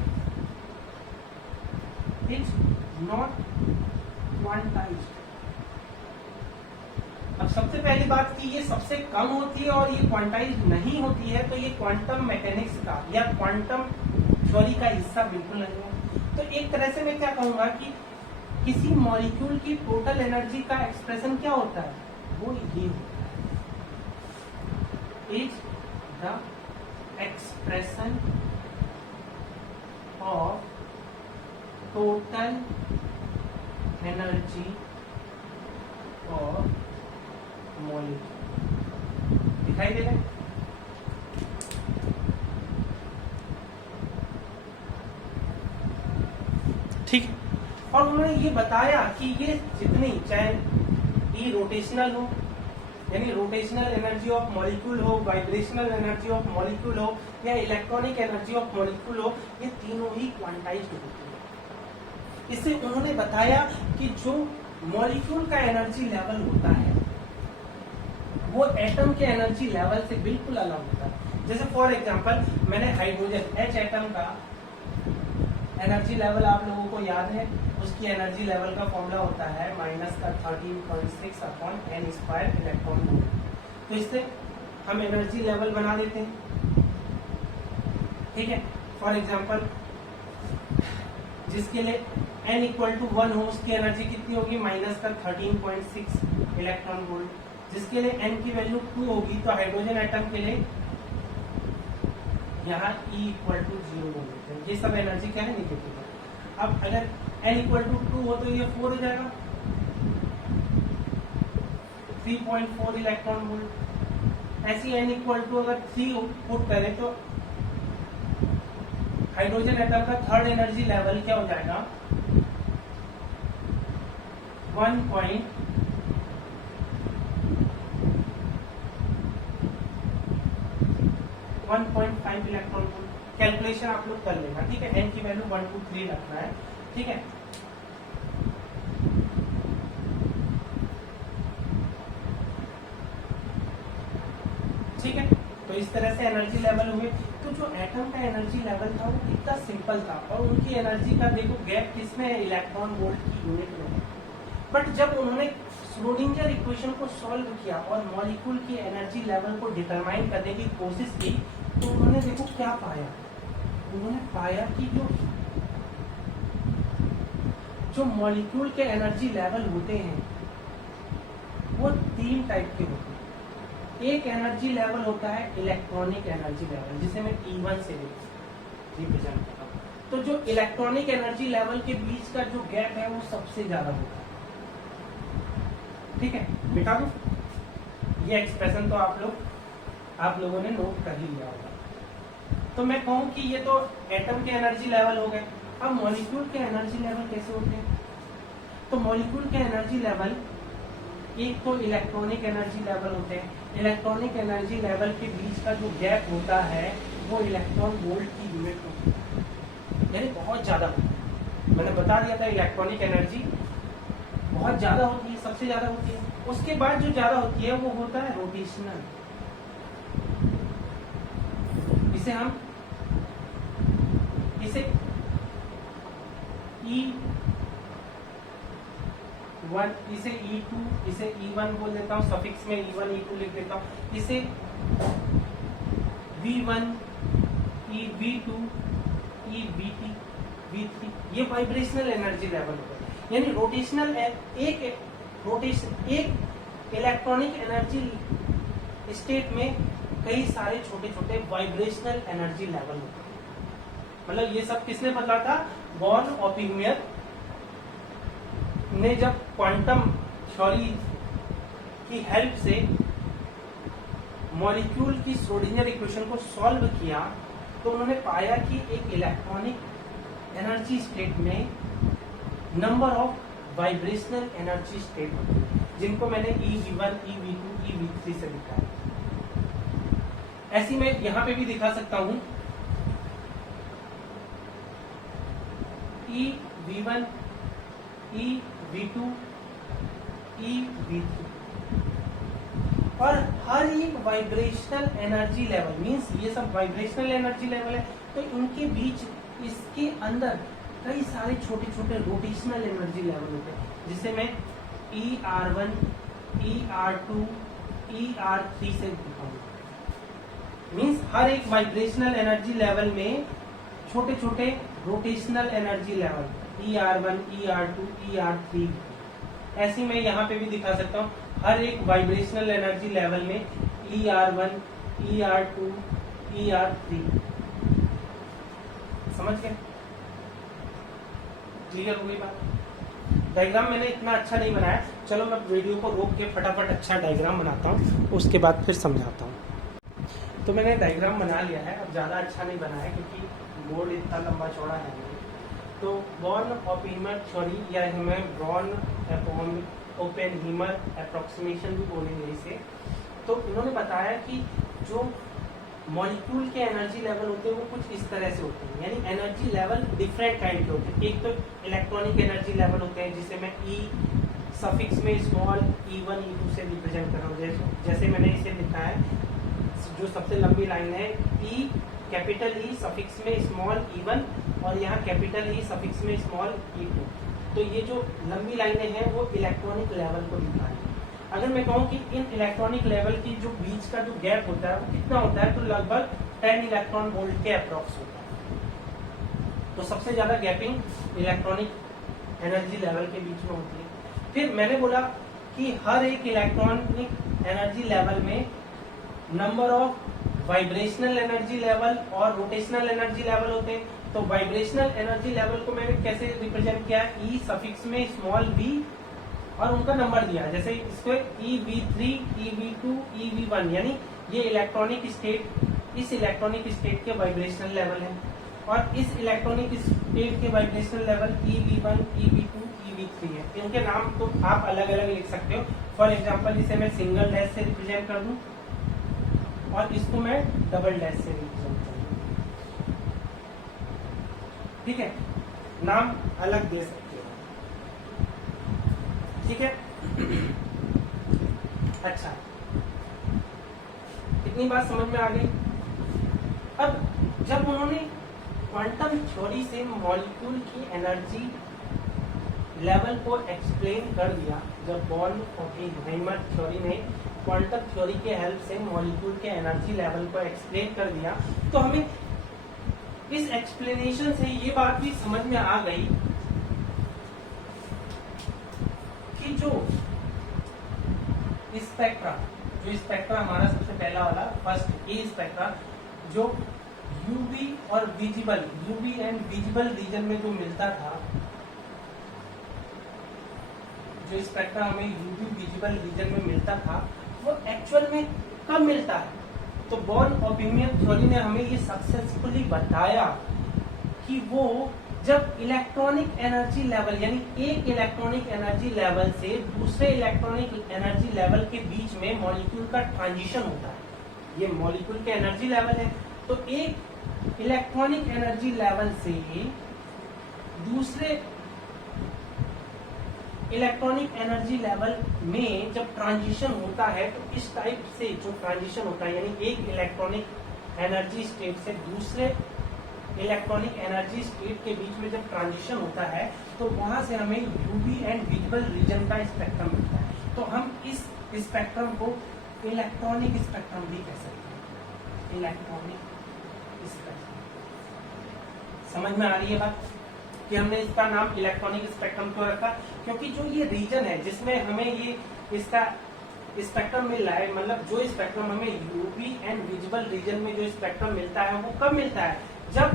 इज नॉट क्वांटाइज्ड। अब सबसे पहली बात की ये सबसे कम होती है और ये क्वांटाइज्ड नहीं होती है, तो ये क्वांटम मैकेनिक्स का या क्वांटम थ्योरी का हिस्सा बिल्कुल नहीं है। तो एक तरह से मैं क्या कहूंगा कि किसी मॉलिक्यूल की टोटल एनर्जी का एक्सप्रेशन क्या होता है, वो ये होता है, is the expression of total energy of molecule. दिखाई दे रहा है? ठीक है, और उन्होंने ये बताया कि ये जितनी, चाहे ई रोटेशनल हो यानी रोटेशनल एनर्जी ऑफ मॉलिक्यूल हो, वाइब्रेशनल एनर्जी ऑफ मॉलिक्यूल हो, या इलेक्ट्रॉनिक एनर्जी ऑफ मॉलिक्यूल हो, ये तीनों ही क्वांटाइज्ड होती है। इससे उन्होंने बताया कि जो मॉलिक्यूल का एनर्जी लेवल होता है वो एटम के एनर्जी लेवल से बिल्कुल अलग होता है। जैसे फॉर एग्जांपल मैंने हाइड्रोजन H एटम का एनर्जी लेवल आप लोगों को याद है, उसकी एनर्जी लेवल का फॉर्मूला होता है -13.6/n² इलेक्ट्रॉन वोल्ट। तो इससे हम एनर्जी लेवल बना लेते हैं। ठीक है, फॉर एग्जांपल जिसके लिए n = 1 हो उसकी एनर्जी कितनी होगी, -13.6 इलेक्ट्रॉन वोल्ट। जिसके लिए n की वैल्यू 2 होगी तो हाइड्रोजन एटम के लिए यहाँ E = 0 होता है। ये सब एनर्जी क्या है, निगेटिव है। अब अगर n = 2 हो तो ये 4 हो जाएगा, 3.4 इलेक्ट्रॉन वोल्ट। ऐसी n = अगर 3 पुट करें तो हाइड्रोजन एटम का थर्ड एनर्जी लेवल क्या हो जाएगा, 1.5 इलेक्ट्रॉन वोल्ट। कैलकुलेशन आप लोग कर लेना, ठीक है। n की वैल्यू 1 2 3 रखना है, ठीक है। ठीक है, तो इस तरह से एनर्जी लेवल हुए। तो जो एटम का एनर्जी लेवल था वो कितना सिंपल था, और उनकी एनर्जी का देखो गैप किसमें है, इलेक्ट्रॉन वोल्ट की यूनिट में है। बट जब उन्होंने श्रोडिंगर इक्वेशन को सॉल्व किया और मॉलिक्यूल की एनर्जी लेवल को डिटरमाइन करने की कोशिश की, तो उन्होंने देखो क्या पाया, उन्होंने पाया कि जो मॉलिक्यूल के एनर्जी लेवल होते हैं वो 3 टाइप के होते हैं। एक एनर्जी लेवल होता है इलेक्ट्रॉनिक एनर्जी लेवल, जिसे मैं E1 से रिप्रेजेंट करता हूँ। तो जो इलेक्ट्रॉनिक एनर्जी लेवल के बीच का जो गैप है वो सबसे ज्यादा होता है। ठीक है, बेटा दो ये एक्सप्रेशन तो आप लोगों ने नोट कर ही लिया होगा। तो मैं कहूँ कि ये तो एटम के एनर्जी लेवल हो गए। अब मॉलिक्यूल के एनर्जी लेवल कैसे होते हैं, तो मॉलिक्यूल के एनर्जी लेवल एक तो इलेक्ट्रॉनिक एनर्जी लेवल होते हैं। इलेक्ट्रॉनिक एनर्जी लेवल के बीच का जो गैप होता है वो इलेक्ट्रॉन वोल्ट की यूनिट होती है। यानी बहुत ज्यादा होती है। मैंने बता दिया था इलेक्ट्रॉनिक एनर्जी बहुत ज्यादा होती है, सबसे ज्यादा होती है। उसके बाद जो ज्यादा होती है वो होता है रोटेशनल। इसे E1, इसे E2, इसे E1 बोल देता हूँ, सफिक्स में E1 E2 लिख देता हूँ। इसे V1 V2 V3, ये वाइब्रेशनल एनर्जी लेवल होता है। यानी रोटेशनल एक इलेक्ट्रॉनिक एनर्जी स्टेट में कई सारे छोटे छोटे वाइब्रेशनल एनर्जी लेवल होते हैं। मतलब ये सब किसने बदला था? वॉन ओपिमियर ने जब क्वांटम थ्योरी की हेल्प से मॉलिक्यूल की श्रोडिंगर इक्वेशन को सॉल्व किया तो उन्होंने पाया कि एक इलेक्ट्रॉनिक एनर्जी स्टेट में number of vibrational energy state होते हैं, जिनको मैंने EV1 EV2 EV3 से लिखा है। ऐसी मैं यहां पे भी दिखा सकता हूं, EV1 EV2 EV3, और हर एक वाइब्रेशनल एनर्जी लेवल मींस ये सब वाइब्रेशनल एनर्जी लेवल है, तो इनके बीच इसके अंदर कई सारे छोटे छोटे रोटेशनल एनर्जी लेवल होते हैं, जिसे मैं ER1 ER2 ER3 से दिखाऊंगा। मींस हर एक वाइब्रेशनल एनर्जी लेवल में छोटे छोटे rotational energy level ER1 ER2 ER3। ऐसे मैं यहाँ पे भी दिखा सकता हूँ, हर एक वाइब्रेशनल एनर्जी लेवल में ER1 ER2 ER3। समझ गए? क्लियर हो गई बात? डायग्राम मैंने इतना अच्छा नहीं बनाया, चलो मैं वीडियो को रोक के फटाफट अच्छा डायग्राम बनाता हूँ, उसके बाद फिर समझाता हूँ। तो मैंने डायग्राम बना लिया है, अब ज़्यादा अच्छा नहीं बनाया क्योंकि बोर्ड इतना लंबा चौड़ा है नहीं। तो बॉर्न ओपेनहीमर थ्योरी या हमें ब्रॉन ओपेनहीमर अप्रोक्सीमेशन भी बोलेंगे इसे। तो इन्होंने बताया कि जो मॉलिक्यूल के एनर्जी लेवल होते हैं वो कुछ इस तरह से होते हैं, यानी एनर्जी लेवल डिफरेंट काइंड के होते हैं। एक तो इलेक्ट्रॉनिक एनर्जी लेवल होते हैं जिसे मैं E सफिक्स में स्मॉल E1 E2 से रिप्रेजेंट कर रहा हूँ। जैसे मैंने इसे लिखा है, जो सबसे लंबी लाइन है E कैपिटल E सफिक्स में स्मॉल E1 और यहाँ कैपिटल E सफिक्स में स्मॉल E2। तो ये जो लंबी लाइनें हैं वो इलेक्ट्रॉनिक लेवल को दिखा रही है। अगर मैं कहूँ कि इन इलेक्ट्रॉनिक लेवल की जो बीच का जो गैप होता है वो कितना होता है, तो लगभग 10 इलेक्ट्रॉन वोल्ट के अप्रॉक्स होता है। तो सबसे ज्यादा गैपिंग इलेक्ट्रॉनिक एनर्जी लेवल के बीच में होती है। फिर मैंने बोला कि हर एक इलेक्ट्रॉनिक एनर्जी लेवल में number of vibrational energy level और रोटेशनल एनर्जी लेवल होते हैं। तो वाइब्रेशनल एनर्जी लेवल को मैंने कैसे रिप्रेजेंट किया? E सफिक्स में स्मॉल v और उनका नंबर दिया, जैसे इसको EV3 EV2 EV1, यानी ये इलेक्ट्रॉनिक स्टेट, इस इलेक्ट्रॉनिक स्टेट के वाइब्रेशनल लेवल है, और इस इलेक्ट्रॉनिक स्टेट के vibrational level EV1 EV2 EV3 है। इनके नाम तो आप अलग अलग लिख सकते हो। फॉर एग्जाम्पल इसे मैं सिंगल डैश से रिप्रेजेंट कर दूं और इसको मैं डबल डैश से रिप्रेजेंट कर दूं, ठीक है? नाम अलग दे सकते हो, ठीक है? अच्छा, इतनी बात समझ में आ गई। अब जब उन्होंने क्वांटम थ्योरी से मॉलिक्यूल की एनर्जी लेवल को एक्सप्लेन कर दिया, जब बॉर्न ओपेनहीमर थ्योरी ने क्वांटम थ्योरी के हेल्प से मॉलिक्यूल के एनर्जी लेवल को एक्सप्लेन कर दिया, तो हमें इस एक्सप्लेनेशन से ये बात भी समझ में आ गई कि जो स्पेक्ट्रा हमारा सबसे पहला वाला फर्स्ट ए स्पेक्ट्रा, जो यूवी और visible, UV and visible region में जो मिलता था, जो स्पेक्ट्रा हमें यूवी विजिबल रीजन में मिलता था, वो एक्चुअल में कब मिलता है? तो बॉर्न ओपेनहीमर थ्योरी ने हमें ये सक्सेसफुली बताया कि वो जब इलेक्ट्रॉनिक एनर्जी लेवल, यानी एक इलेक्ट्रॉनिक एनर्जी लेवल से दूसरे इलेक्ट्रॉनिक एनर्जी लेवल के बीच में मॉलिक्यूल का ट्रांजिशन होता है। ये मॉलिक्यूल के एनर्जी लेवल है, तो एक इलेक्ट्रॉनिक एनर्जी लेवल से दूसरे इलेक्ट्रॉनिक एनर्जी लेवल में जब ट्रांजिशन होता है तो इस टाइप से जो ट्रांजिशन होता है, यानी एक इलेक्ट्रॉनिक एनर्जी स्टेट से दूसरे इलेक्ट्रॉनिक एनर्जी स्टेट के बीच में जब ट्रांजिशन होता है तो वहां से हमें यूवी एंड विजिबल रीजन का स्पेक्ट्रम मिलता है। तो हम इस स्पेक्ट्रम को इलेक्ट्रॉनिक स्पेक्ट्रम भी कह सकते हैं। इलेक्ट्रॉनिक स्पेक्ट्रम समझ में आ रही है बात कि हमने इसका नाम इलेक्ट्रॉनिक स्पेक्ट्रम क्यों रखा? क्योंकि जो ये रीजन है जिसमें हमें ये इसका स्पेक्ट्रम मिल रहा है, मतलब जो स्पेक्ट्रम हमें यूवी एंड विजिबल रीजन में जो स्पेक्ट्रम मिलता है वो कब मिलता है? जब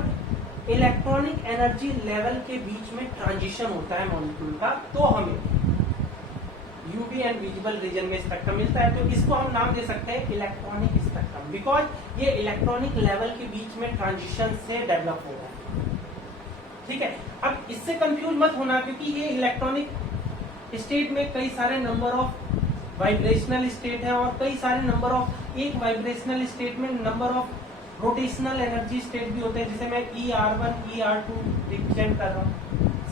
इलेक्ट्रॉनिक एनर्जी लेवल के बीच में ट्रांजिशन होता है मॉलिक्यूल का, तो हमें यूवी एंड विजिबल रीजन में स्पेक्ट्रम मिलता है। तो इसको हम नाम दे सकते हैं इलेक्ट्रॉनिक स्पेक्ट्रम, बिकॉज ये इलेक्ट्रॉनिक लेवल के बीच में ट्रांजिशन से डेवलप हो रहा है। ठीक है, अब इससे कंफ्यूज मत होना, क्योंकि ये इलेक्ट्रॉनिक स्टेट में कई सारे नंबर ऑफ वाइब्रेशनल स्टेट है और कई सारे नंबर ऑफ, एक वाइब्रेशनल स्टेट में number of rotational energy state भी होते हैं, जिसे मैं ER1 ER2 रिप्रेजेंट कर रहा हूँ।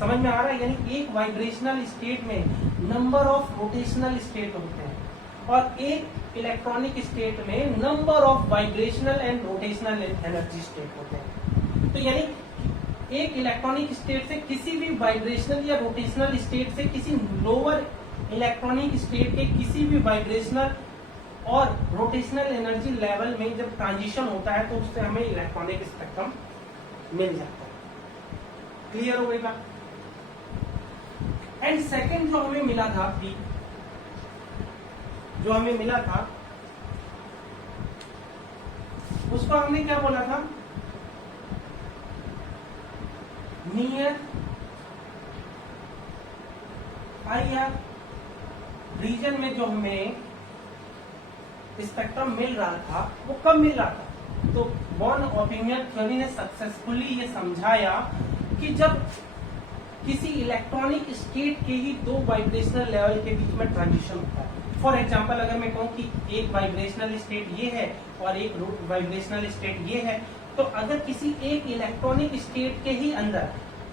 समझ में आ रहा है? यानी एक वाइब्रेशनल स्टेट में नंबर ऑफ रोटेशनल स्टेट होते हैं और एक इलेक्ट्रॉनिक स्टेट में number of vibrational and rotational energy state होते हैं। तो यानी एक इलेक्ट्रॉनिक स्टेट से किसी भी वाइब्रेशनल या रोटेशनल स्टेट से किसी लोअर इलेक्ट्रॉनिक स्टेट के किसी भी वाइब्रेशनल और रोटेशनल एनर्जी लेवल में जब ट्रांजिशन होता है तो उससे हमें इलेक्ट्रॉनिक स्पेक्ट्रम मिल जाता है। क्लियर हो गई बात? एंड सेकेंड जो हमें मिला था P, जो हमें मिला था उसको हमने क्या बोला था? नियर IR रीजन में जो हमें स्पेक्ट्रम मिल रहा था वो कब मिल रहा था? तो बॉर्न ऑपिनियन थ्योरी ने सक्सेसफुली ये समझाया कि जब किसी इलेक्ट्रॉनिक स्टेट के ही दो वाइब्रेशनल लेवल के बीच में ट्रांजिशन होता है। फॉर एग्जांपल अगर मैं कहूँ कि एक वाइब्रेशनल स्टेट ये है और एक वाइब्रेशनल स्टेट ये है, तो अगर किसी एक इलेक्ट्रॉनिक स्टेट के ही अंदर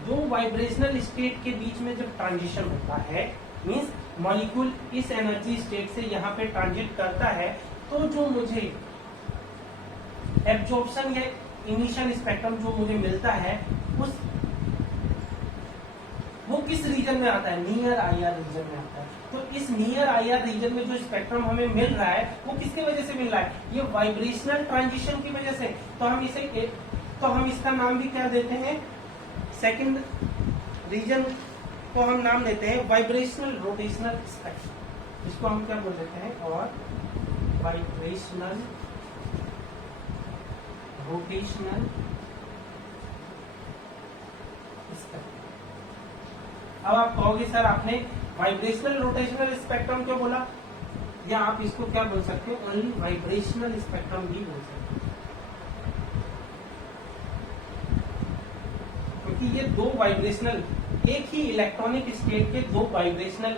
दो वाइब्रेशनल स्टेट के बीच में जब ट्रांजिशन होता है, मींस मॉलिक्यूल इस एनर्जी स्टेट से यहाँ पे ट्रांजिट करता है, तो जो मुझे एब्जॉर्प्शन या इमिशन स्पेक्ट्रम जो मुझे मिलता है वो किस रीजन में आता है? नियर IR रीजन में आता है। तो इस नियर IR रीजन में जो स्पेक्ट्रम हमें मिल रहा है वो किसके वजह से मिल रहा है? ये वाइब्रेशनल ट्रांजिशन की वजह से। तो हम इसका नाम भी क्या देते हैं? सेकंड रीजन को हम नाम देते हैं वाइब्रेशनल रोटेशनल स्पेक्ट्रम। इसको हम क्या बोल देते हैं? और वाइब्रेशनल रोटेशनल स्पेक्ट्रम। अब आप कहोगे सर आपने वाइब्रेशनल रोटेशनल स्पेक्ट्रम क्यों बोला? या आप इसको क्या बोल सकते हो? ओनली वाइब्रेशनल स्पेक्ट्रम भी बोल सकते हो, क्योंकि ये दो वाइब्रेशनल, एक ही इलेक्ट्रॉनिक स्टेट के दो वाइब्रेशनल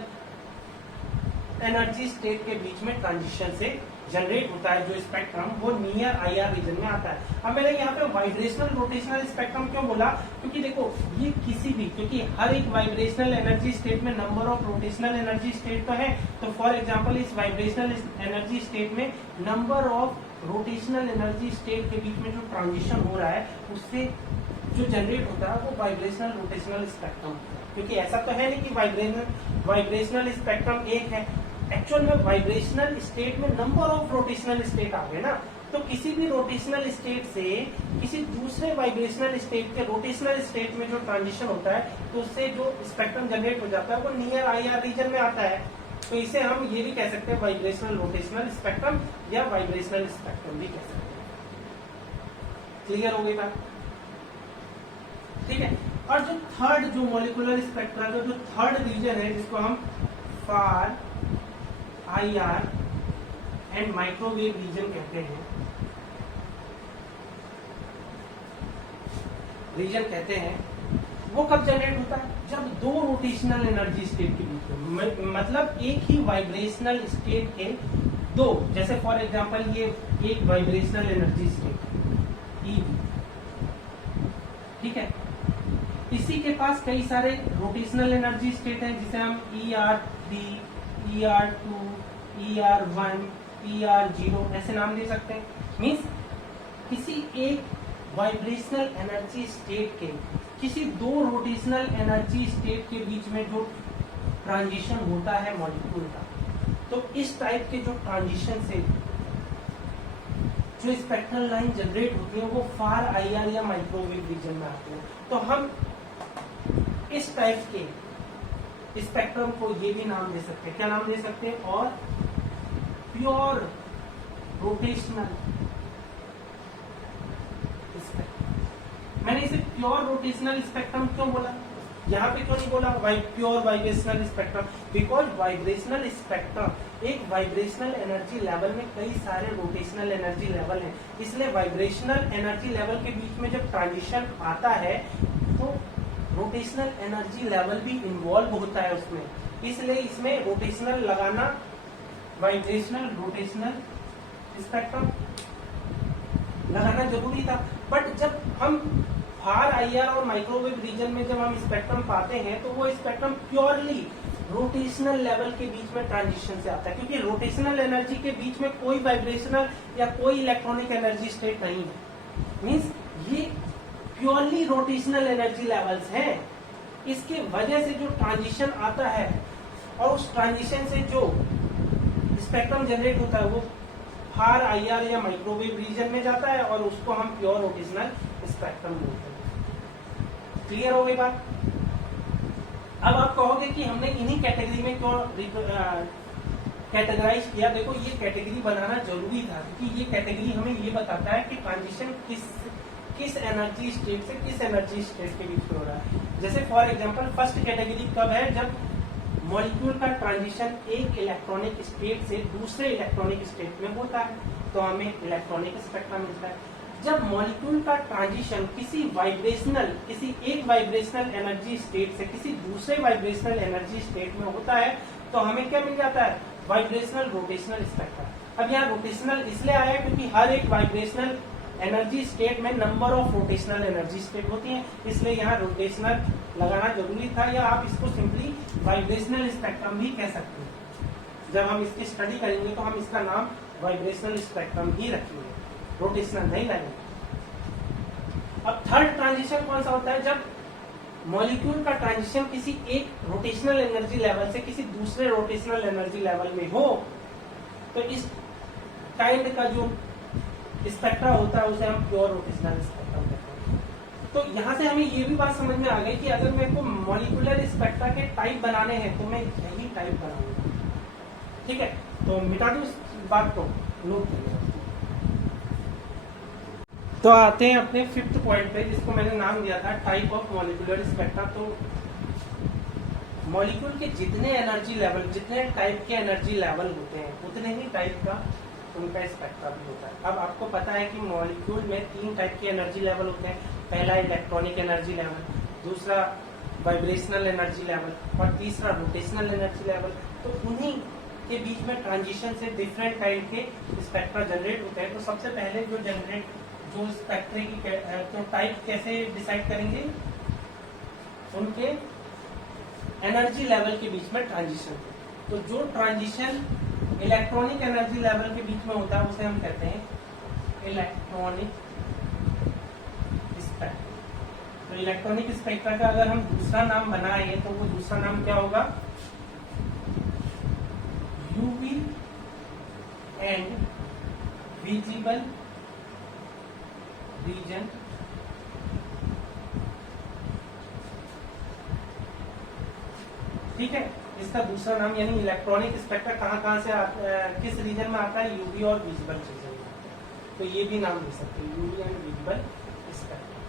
एनर्जी स्टेट के बीच में ट्रांजिशन से जनरेट होता है जो स्पेक्ट्रम, वो नियर IR रीजन में आता है। अब मैंने यहाँ पे वाइब्रेशनल रोटेशनल स्पेक्ट्रम क्यों बोला? क्योंकि देखो ये किसी भी, क्योंकि हर एक वाइब्रेशनल एनर्जी स्टेट में number of rotational energy state तो है। तो फॉर एग्जांपल इस वाइब्रेशनल एनर्जी स्टेट में number of rotational energy state के बीच में जो ट्रांजिशन हो रहा है उससे जो जनरेट होता है वो वाइब्रेशनल रोटेशनल स्पेक्ट्रम। क्योंकि ऐसा तो है नहीं कि वाइब्रेशनल स्पेक्ट्रम एक है, एक्चुअल में वाइब्रेशनल स्टेट में नंबर ऑफ रोटेशनल स्टेट आ गए ना। तो किसी भी रोटेशनल स्टेट से किसी दूसरे वाइब्रेशनल स्टेट के रोटेशनल स्टेट में जो ट्रांजिशन होता है तो उससे जो स्पेक्ट्रम जनरेट हो जाता है वो नियर IR रीजन में आता है। तो इसे हम ये भी कह सकते हैं वाइब्रेशनल रोटेशनल स्पेक्ट्रम या वाइब्रेशनल स्पेक्ट्रम भी कह सकते हैं। क्लियर हो गई बात? ठीक है। और जो थर्ड जो मॉलिक्यूलर स्पेक्ट्रम का जो थर्ड रीजन है जिसको हम फार IR एंड माइक्रोवेव रीजन कहते हैं, वो कब जनरेट होता है? जब दो रोटेशनल एनर्जी स्टेट के बीच में, मतलब एक ही वाइब्रेशनल स्टेट के दो, जैसे फॉर एग्जांपल ये एक वाइब्रेशनल एनर्जी स्टेट E, ठीक है, इसी के पास कई सारे रोटेशनल एनर्जी स्टेट हैं, जिसे हम ER3, ER2, ER1, ER0 ऐसे नाम दे सकते हैं। मीन्स किसी एक वाइब्रेशनल एनर्जी स्टेट के किसी दो रोटेशनल एनर्जी स्टेट के बीच में जो ट्रांजिशन होता है मॉलिक्यूल का, तो इस टाइप के जो ट्रांजिशन से जो स्पेक्ट्रल लाइन जनरेट होती है वो फार IR या माइक्रोवेव रीजन में आती है। तो हम इस टाइप के स्पेक्ट्रम को ये भी नाम दे सकते हैं, क्या नाम दे सकते हैं, और प्योर रोटेशनल स्पेक्ट्रम। मैंने इसे प्योर रोटेशनल स्पेक्ट्रम क्यों बोला, यहाँ पे क्यों नहीं बोला pure vibrational spectrum? Because vibrational spectrum एक वाइब्रेशनल एनर्जी लेवल में कई सारे रोटेशनल एनर्जी लेवल हैं, इसलिए वाइब्रेशनल एनर्जी लेवल के बीच में जब ट्रांजिशन आता है तो रोटेशनल एनर्जी लेवल भी इन्वॉल्व होता है उसमें, इसलिए इसमें रोटेशनल लगाना, वाइब्रेशनल रोटेशनल स्पेक्ट्रम लगाना जरूरी था। बट जब हम फार IR और माइक्रोवेव रीजन में जब हम स्पेक्ट्रम पाते हैं तो वो स्पेक्ट्रम प्योरली रोटेशनल लेवल के बीच में ट्रांजिशन से आता है, क्योंकि रोटेशनल एनर्जी के बीच में कोई वाइब्रेशनल या कोई इलेक्ट्रॉनिक एनर्जी स्टेट नहीं है। मीन्स ये प्योरली रोटेशनल एनर्जी लेवल्स हैं। इसके वजह से जो ट्रांजिशन आता है और उस ट्रांजिशन से जो स्पेक्ट्रम जनरेट होता है वो फार IR या माइक्रोवेव रीजन में जाता है और उसको हम प्योर रोटेशनल स्पेक्ट्रम बोलते हैं। क्लियर हो गई बात? अब आप कहोगे कि हमने इन्हीं कैटेगरी में क्यों कैटेगराइज किया। देखो ये कैटेगरी बनाना जरूरी था, क्योंकि ये कैटेगरी हमें ये बताता है कि ट्रांजिशन किस एनर्जी स्टेट से किस एनर्जी स्टेट के बीच में हो रहा है। जैसे फॉर एग्जांपल फर्स्ट कैटेगरी कब है, जब मॉलिक्यूल का ट्रांजिशन एक इलेक्ट्रॉनिक स्टेट से दूसरे इलेक्ट्रॉनिक स्टेट में होता है तो हमें इलेक्ट्रॉनिक स्पेक्ट्रम मिलता है। जब मॉलिक्यूल का ट्रांजिशन किसी एक वाइब्रेशनल एनर्जी स्टेट से किसी दूसरे वाइब्रेशनल एनर्जी स्टेट में होता है तो हमें क्या मिल जाता है, वाइब्रेशनल रोटेशनल स्पेक्ट्रम। अब यहाँ रोटेशनल इसलिए आया क्योंकि हर एक वाइब्रेशनल एनर्जी स्टेट में number of rotational energy state होती है, इसलिए यहाँ रोटेशनल लगाना जरूरी था, या आप इसको सिंपली वाइब्रेशनल स्पेक्ट्रम भी कह सकते हैं। जब हम इसकी स्टडी करेंगे तो हम इसका नाम वाइब्रेशनल स्पेक्ट्रम ही रखेंगे, रोटेशनल नहीं लगेगा। अब थर्ड ट्रांजिशन कौन सा होता है, जब मॉलिक्यूल का ट्रांजिशन किसी एक रोटेशनल एनर्जी लेवल से किसी दूसरे रोटेशनल एनर्जी लेवल में हो, तो इस काइंड का जो स्पेक्ट्रा होता है उसे हम प्योर रोटेशनल स्पेक्ट्रम कहते हैं। तो यहाँ से हमें ये भी बात समझ में आ गई कि अगर मेरे को मॉलिक्यूलर स्पेक्ट्रा के टाइप बनाने हैं तो मैं यही टाइप बनाऊंगा। ठीक है, तो मिटा दूं इस बात को, नोट करिए। तो आते हैं अपने फिफ्थ पॉइंट पे, जिसको मैंने नाम दिया था टाइप ऑफ मॉलिक्यूलर स्पेक्ट्रा। तो मॉलिक्यूल के जितने एनर्जी लेवल, जितने टाइप के एनर्जी लेवल होते हैं उतने ही टाइप का उनका स्पेक्ट्रा भी होता है। अब आपको पता है कि मॉलिक्यूल में 3 टाइप के एनर्जी लेवल होते हैं, पहला इलेक्ट्रॉनिक एनर्जी लेवल, दूसरा वाइब्रेशनल एनर्जी लेवल और तीसरा रोटेशनल एनर्जी लेवल। तो उन्हीं के बीच में ट्रांजिशन से डिफरेंट टाइप के स्पेक्ट्रा जनरेट होते हैं। तो सबसे पहले जो स्पेक्ट्रा की तो टाइप कैसे डिसाइड करेंगे, उनके एनर्जी लेवल के बीच में ट्रांजिशन। तो जो ट्रांजिशन इलेक्ट्रॉनिक एनर्जी लेवल के बीच में होता है उसे हम कहते हैं इलेक्ट्रॉनिक स्पेक्ट्रा। तो इलेक्ट्रॉनिक स्पेक्ट्रा का अगर हम दूसरा नाम बनाए तो वो दूसरा नाम क्या होगा, यूवी एंड विजिबल रीजन ठीक है। इसका दूसरा नाम यानी इलेक्ट्रॉनिक स्पेक्ट्रा कहाँ से आता है, किस रीजन में आता है, यूवी और विजिबल रीजन में आता है। तो ये भी नाम दे सकते हैं, UV and visible spectra.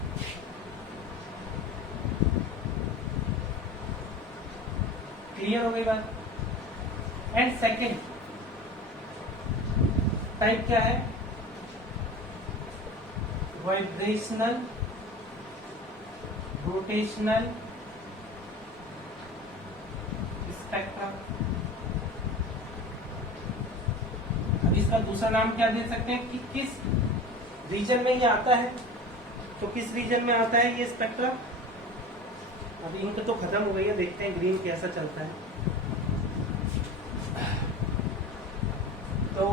Clear हो गई बात? एंड सेकेंड टाइप क्या है, वाइब्रेशनल रोटेशनल स्पेक्ट्रा। अब इसका दूसरा नाम क्या दे सकते हैं कि किस रीजन में ये आता है। तो किस रीजन में आता है ये स्पेक्ट्रा, अब इंक तो खत्म हो गई है, देखते हैं ग्रीन कैसा चलता है। तो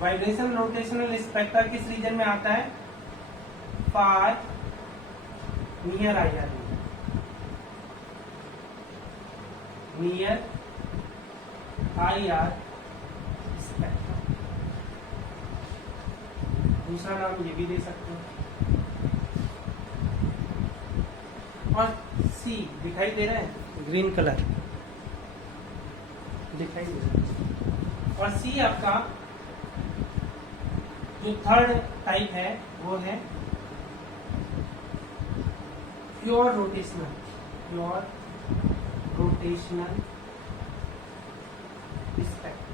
वाइब्रेशन रोटेशनल स्पेक्ट्रा किस रीजन में आता है? Far near IR, near IR spectra. दूसरा नाम ये भी दे सकते हैं। और सी दिखाई दे रहा है, ग्रीन कलर दिखाई दे रहा है। और सी आपका जो थर्ड टाइप है वो है pure rotational, pure rotational spectra.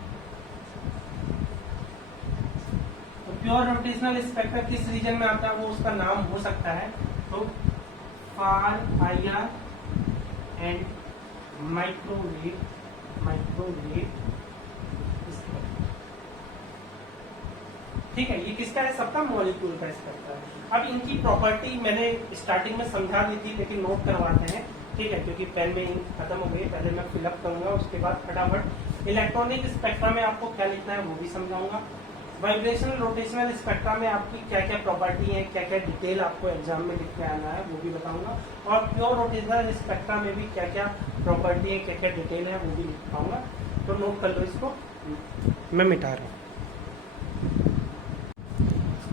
तो प्योर रोटेशनल स्पेक्ट्रा किस रीजन में आता है वो उसका नाम हो सकता है तो फार IR एंड माइक्रोवेव स्पेक्ट्रा। ठीक है, ये किसका है? सबका मॉलिक्यूल का स्पेक्ट्रा है। अब इनकी प्रॉपर्टी मैंने स्टार्टिंग में समझा दी थी, लेकिन नोट करवाते हैं, ठीक है, क्योंकि पेन में इंक खत्म हो गई। पहले मैं फिलअप करूंगा, उसके बाद फटाफट इलेक्ट्रॉनिक स्पेक्ट्रा में आपको क्या लिखना है वो भी समझाऊंगा। वाइब्रेशनल रोटेशनल स्पेक्ट्रा में आपकी क्या क्या प्रॉपर्टी है, क्या क्या डिटेल आपको एग्जाम में लिख के आना है वो भी बताऊंगा। और प्योर रोटेशनल स्पेक्ट्रा में भी क्या क्या प्रॉपर्टी है, क्या क्या डिटेल है वो भी लिख पाऊंगा। तो नोट कर लो इसको, मैं मिटा रहा हूँ।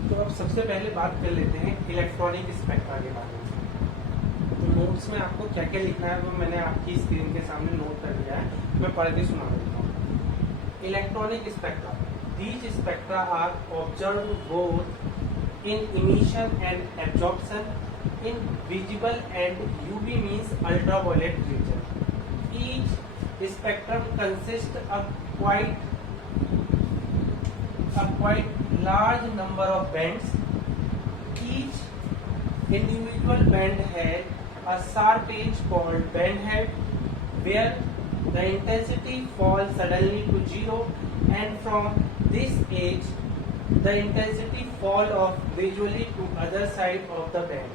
तो अब सबसे पहले बात कर लेते हैं इलेक्ट्रॉनिक स्पेक्ट्रा के बारे में। तो नोट्स में आपको क्या क्या लिखना है वो मैंने आपकी स्क्रीन के सामने नोट कर दिया है, मैं पढ़ के सुना देता हूँ। Electronic spectra, these spectra are observed both in emission and absorption in visible and UV means ultraviolet region. Each spectrum consists of quite large number of bands. Each individual band has a sharp edge called band head, where the intensity falls suddenly to zero, and from this edge the intensity fall off gradually to other side of the band.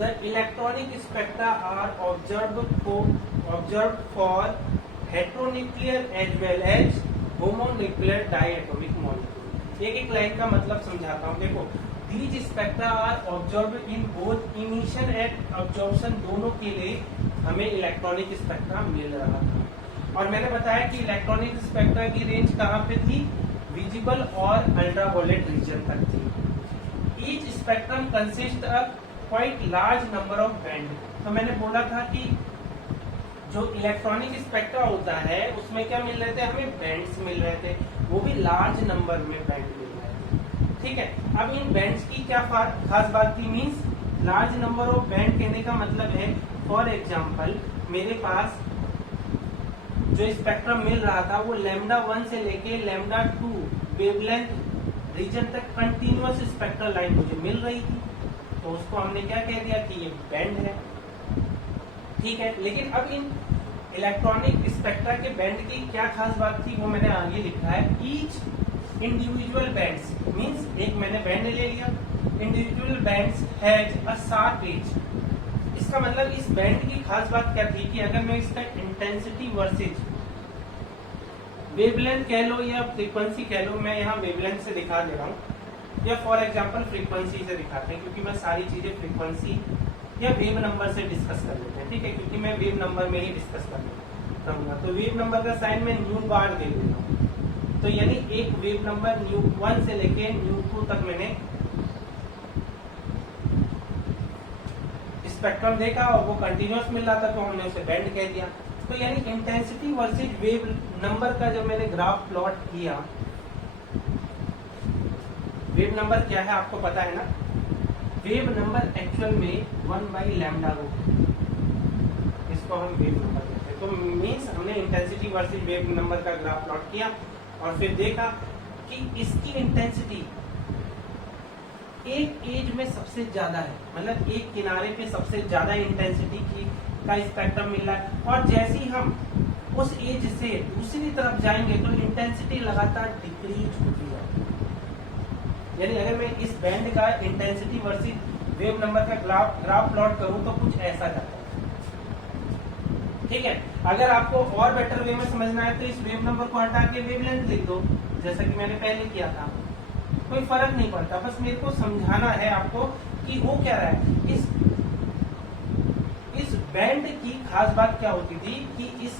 The electronic spectra are observed for heteronuclear as well as homonuclear diatomic molecule। एक एक line का मतलब समझाता हूँ। देखो, these spectra are observed in both emission and absorption, दोनों के लिए हमें इलेक्ट्रॉनिक स्पेक्ट्रा मिल रहा था। और मैंने बताया कि इलेक्ट्रॉनिक स्पेक्ट्रा की रेंज कहाँ पे थी? विजिबल और अल्ट्रावायलेट रीजन तक थी। Each spectrum consist of quite large number of band. तो मैंने बोला था कि जो इलेक्ट्रॉनिक स्पेक्ट्रा होता है उसमें क्या मिल रहे थे? हमें बैंड्स मिल रहे थे, वो भी लार्ज नंबर में बैंड मिल रहे थे। ठीक है, अब इन बैंड्स की क्या खास बात थी? Means large number of band कहने का मतलब है, फॉर एग्जाम्पल मेरे पास जो स्पेक्ट्रम मिल रहा था वो λ1 से लेके λ2 वेवलेंथ रीजन तक कंटिन्यूअस स्पेक्ट्रल लाइन मुझे मिल रही थी, तो उसको हमने क्या कह दिया कि ये बैंड है। ठीक है, लेकिन अब इन इलेक्ट्रॉनिक स्पेक्ट्रा के बैंड की क्या खास बात थी वो मैंने आगे लिखा है। ईच इंडिविजुअल बैंड्स मींस एक मैंने बैंड ले लिया, individual bands has a sharp edge. इसका मतलब इस बैंड की खास बात क्या थी कि अगर मैं इसका इंटेंसिटी वर्सेज वेवलेंथ कह लो या फ्रीक्वेंसी कह लो, मैं यहाँ वेवलेंथ से दिखा दे रहा हूँ या फॉर एग्जांपल फ्रीक्वेंसी से दिखाते हैं, क्योंकि मैं सारी चीजें फ्रीक्वेंसी या वेव नंबर से डिस्कस कर लेते हैं। ठीक है, क्योंकि मैं वेव नंबर में ही डिस्कस करूंगा। तो वेव नंबर का साइन मैं न्यू बार दे देता हूँ। तो यानी एक वेव नंबर ν1 से लेके ν2 तक मैंने स्पेक्ट्रम देखा और वो कंटिन्यूअस मिल रहा था, तो हमने उसे बैंड कह दिया। तो यानी इंटेंसिटी वर्सेज वेव नंबर का जब मैंने ग्राफ प्लॉट किया, वेव नंबर क्या है आपको पता है ना? वेव नंबर एक्चुअल में 1/λ, इसको हम वेव नंबर कहते हैं। तो मीन्स हमने इंटेंसिटी वर्सेज वेव नंबर का ग्राफ प्लॉट किया और फिर देखा कि इसकी इंटेंसिटी एक एज में सबसे ज्यादा है, मतलब एक किनारे पे सबसे ज्यादा इंटेंसिटी का स्पेक्ट्रम मिल रहा है। और जैसे ही हम उस एज से दूसरी तरफ जाएंगे तो इंटेंसिटी लगातार डिक्रीज होती है। यानी अगर मैं इस बैंड का इंटेंसिटी वर्सेस वेव नंबर का ग्राफ प्लॉट करूं तो कुछ ऐसा जाता है। ठीक है। अगर आपको और बेटर वे में समझना है तो इस वेव नंबर को हटा के वेवलेंथ लिख दो, जैसा कि मैंने पहले किया था। कोई फर्क नहीं पड़ता, बस मेरे को समझाना है आपको कि हो क्या रहा है। इस बैंड की खास बात क्या होती थी कि इस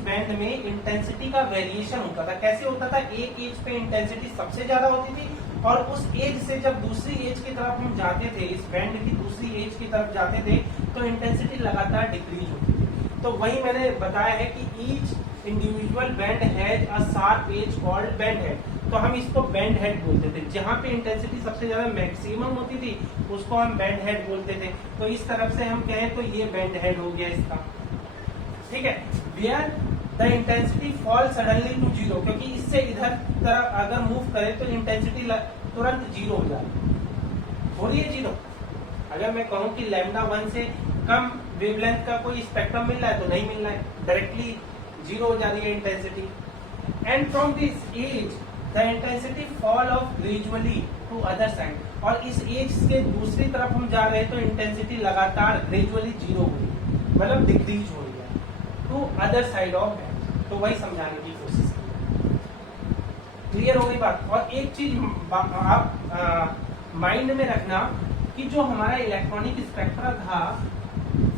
बैंड में इंटेंसिटी का वेरिएशन होता था। कैसे होता था? एक एज पे इंटेंसिटी सबसे ज्यादा होती थी और उस एज से जब दूसरी एज की तरफ हम जाते थे, इस बैंड की दूसरी एज की तरफ जाते थे, तो इंटेंसिटी लगातार डिक्रीज होती थी। तो वही मैंने बताया है कि each individual band has a sharp edge called band head. तो हम इसको बैंड हेड बोलते थे। जहां पे इंटेंसिटी सबसे ज्यादा मैक्सिमम होती थी उसको हम बैंड हेड बोलते थे। तो इस तरफ से हम कहें तो ये बैंड हेड हो गया इसका, ठीक है। Where the intensity fall suddenly to zero, क्योंकि इससे इधर तरफ अगर मूव करें तो इंटेंसिटी तुरंत जीरो हो जाए, हो रही है जीरो। अगर मैं कहूं कि लैम्डा 1 से कम वेवलेंथ का कोई स्पेक्ट्रम मिल रहा है तो नहीं मिल रहा है, डायरेक्टली जीरो हो जा रही है intensity. And from this edge the intensity fall off gradually to other side, और इस एज के दूसरी तरफ हम जा रहे हैं तो इंटेंसिटी लगातार ग्रेजुअली जीरो हो रही है, मतलब डिक्रीज हो रही है to other side of band. तो वही समझाने की कोशिश की। क्लियर हो गई बात? और एक चीज आप माइंड में रखना कि जो हमारा इलेक्ट्रॉनिक स्पेक्ट्रा था,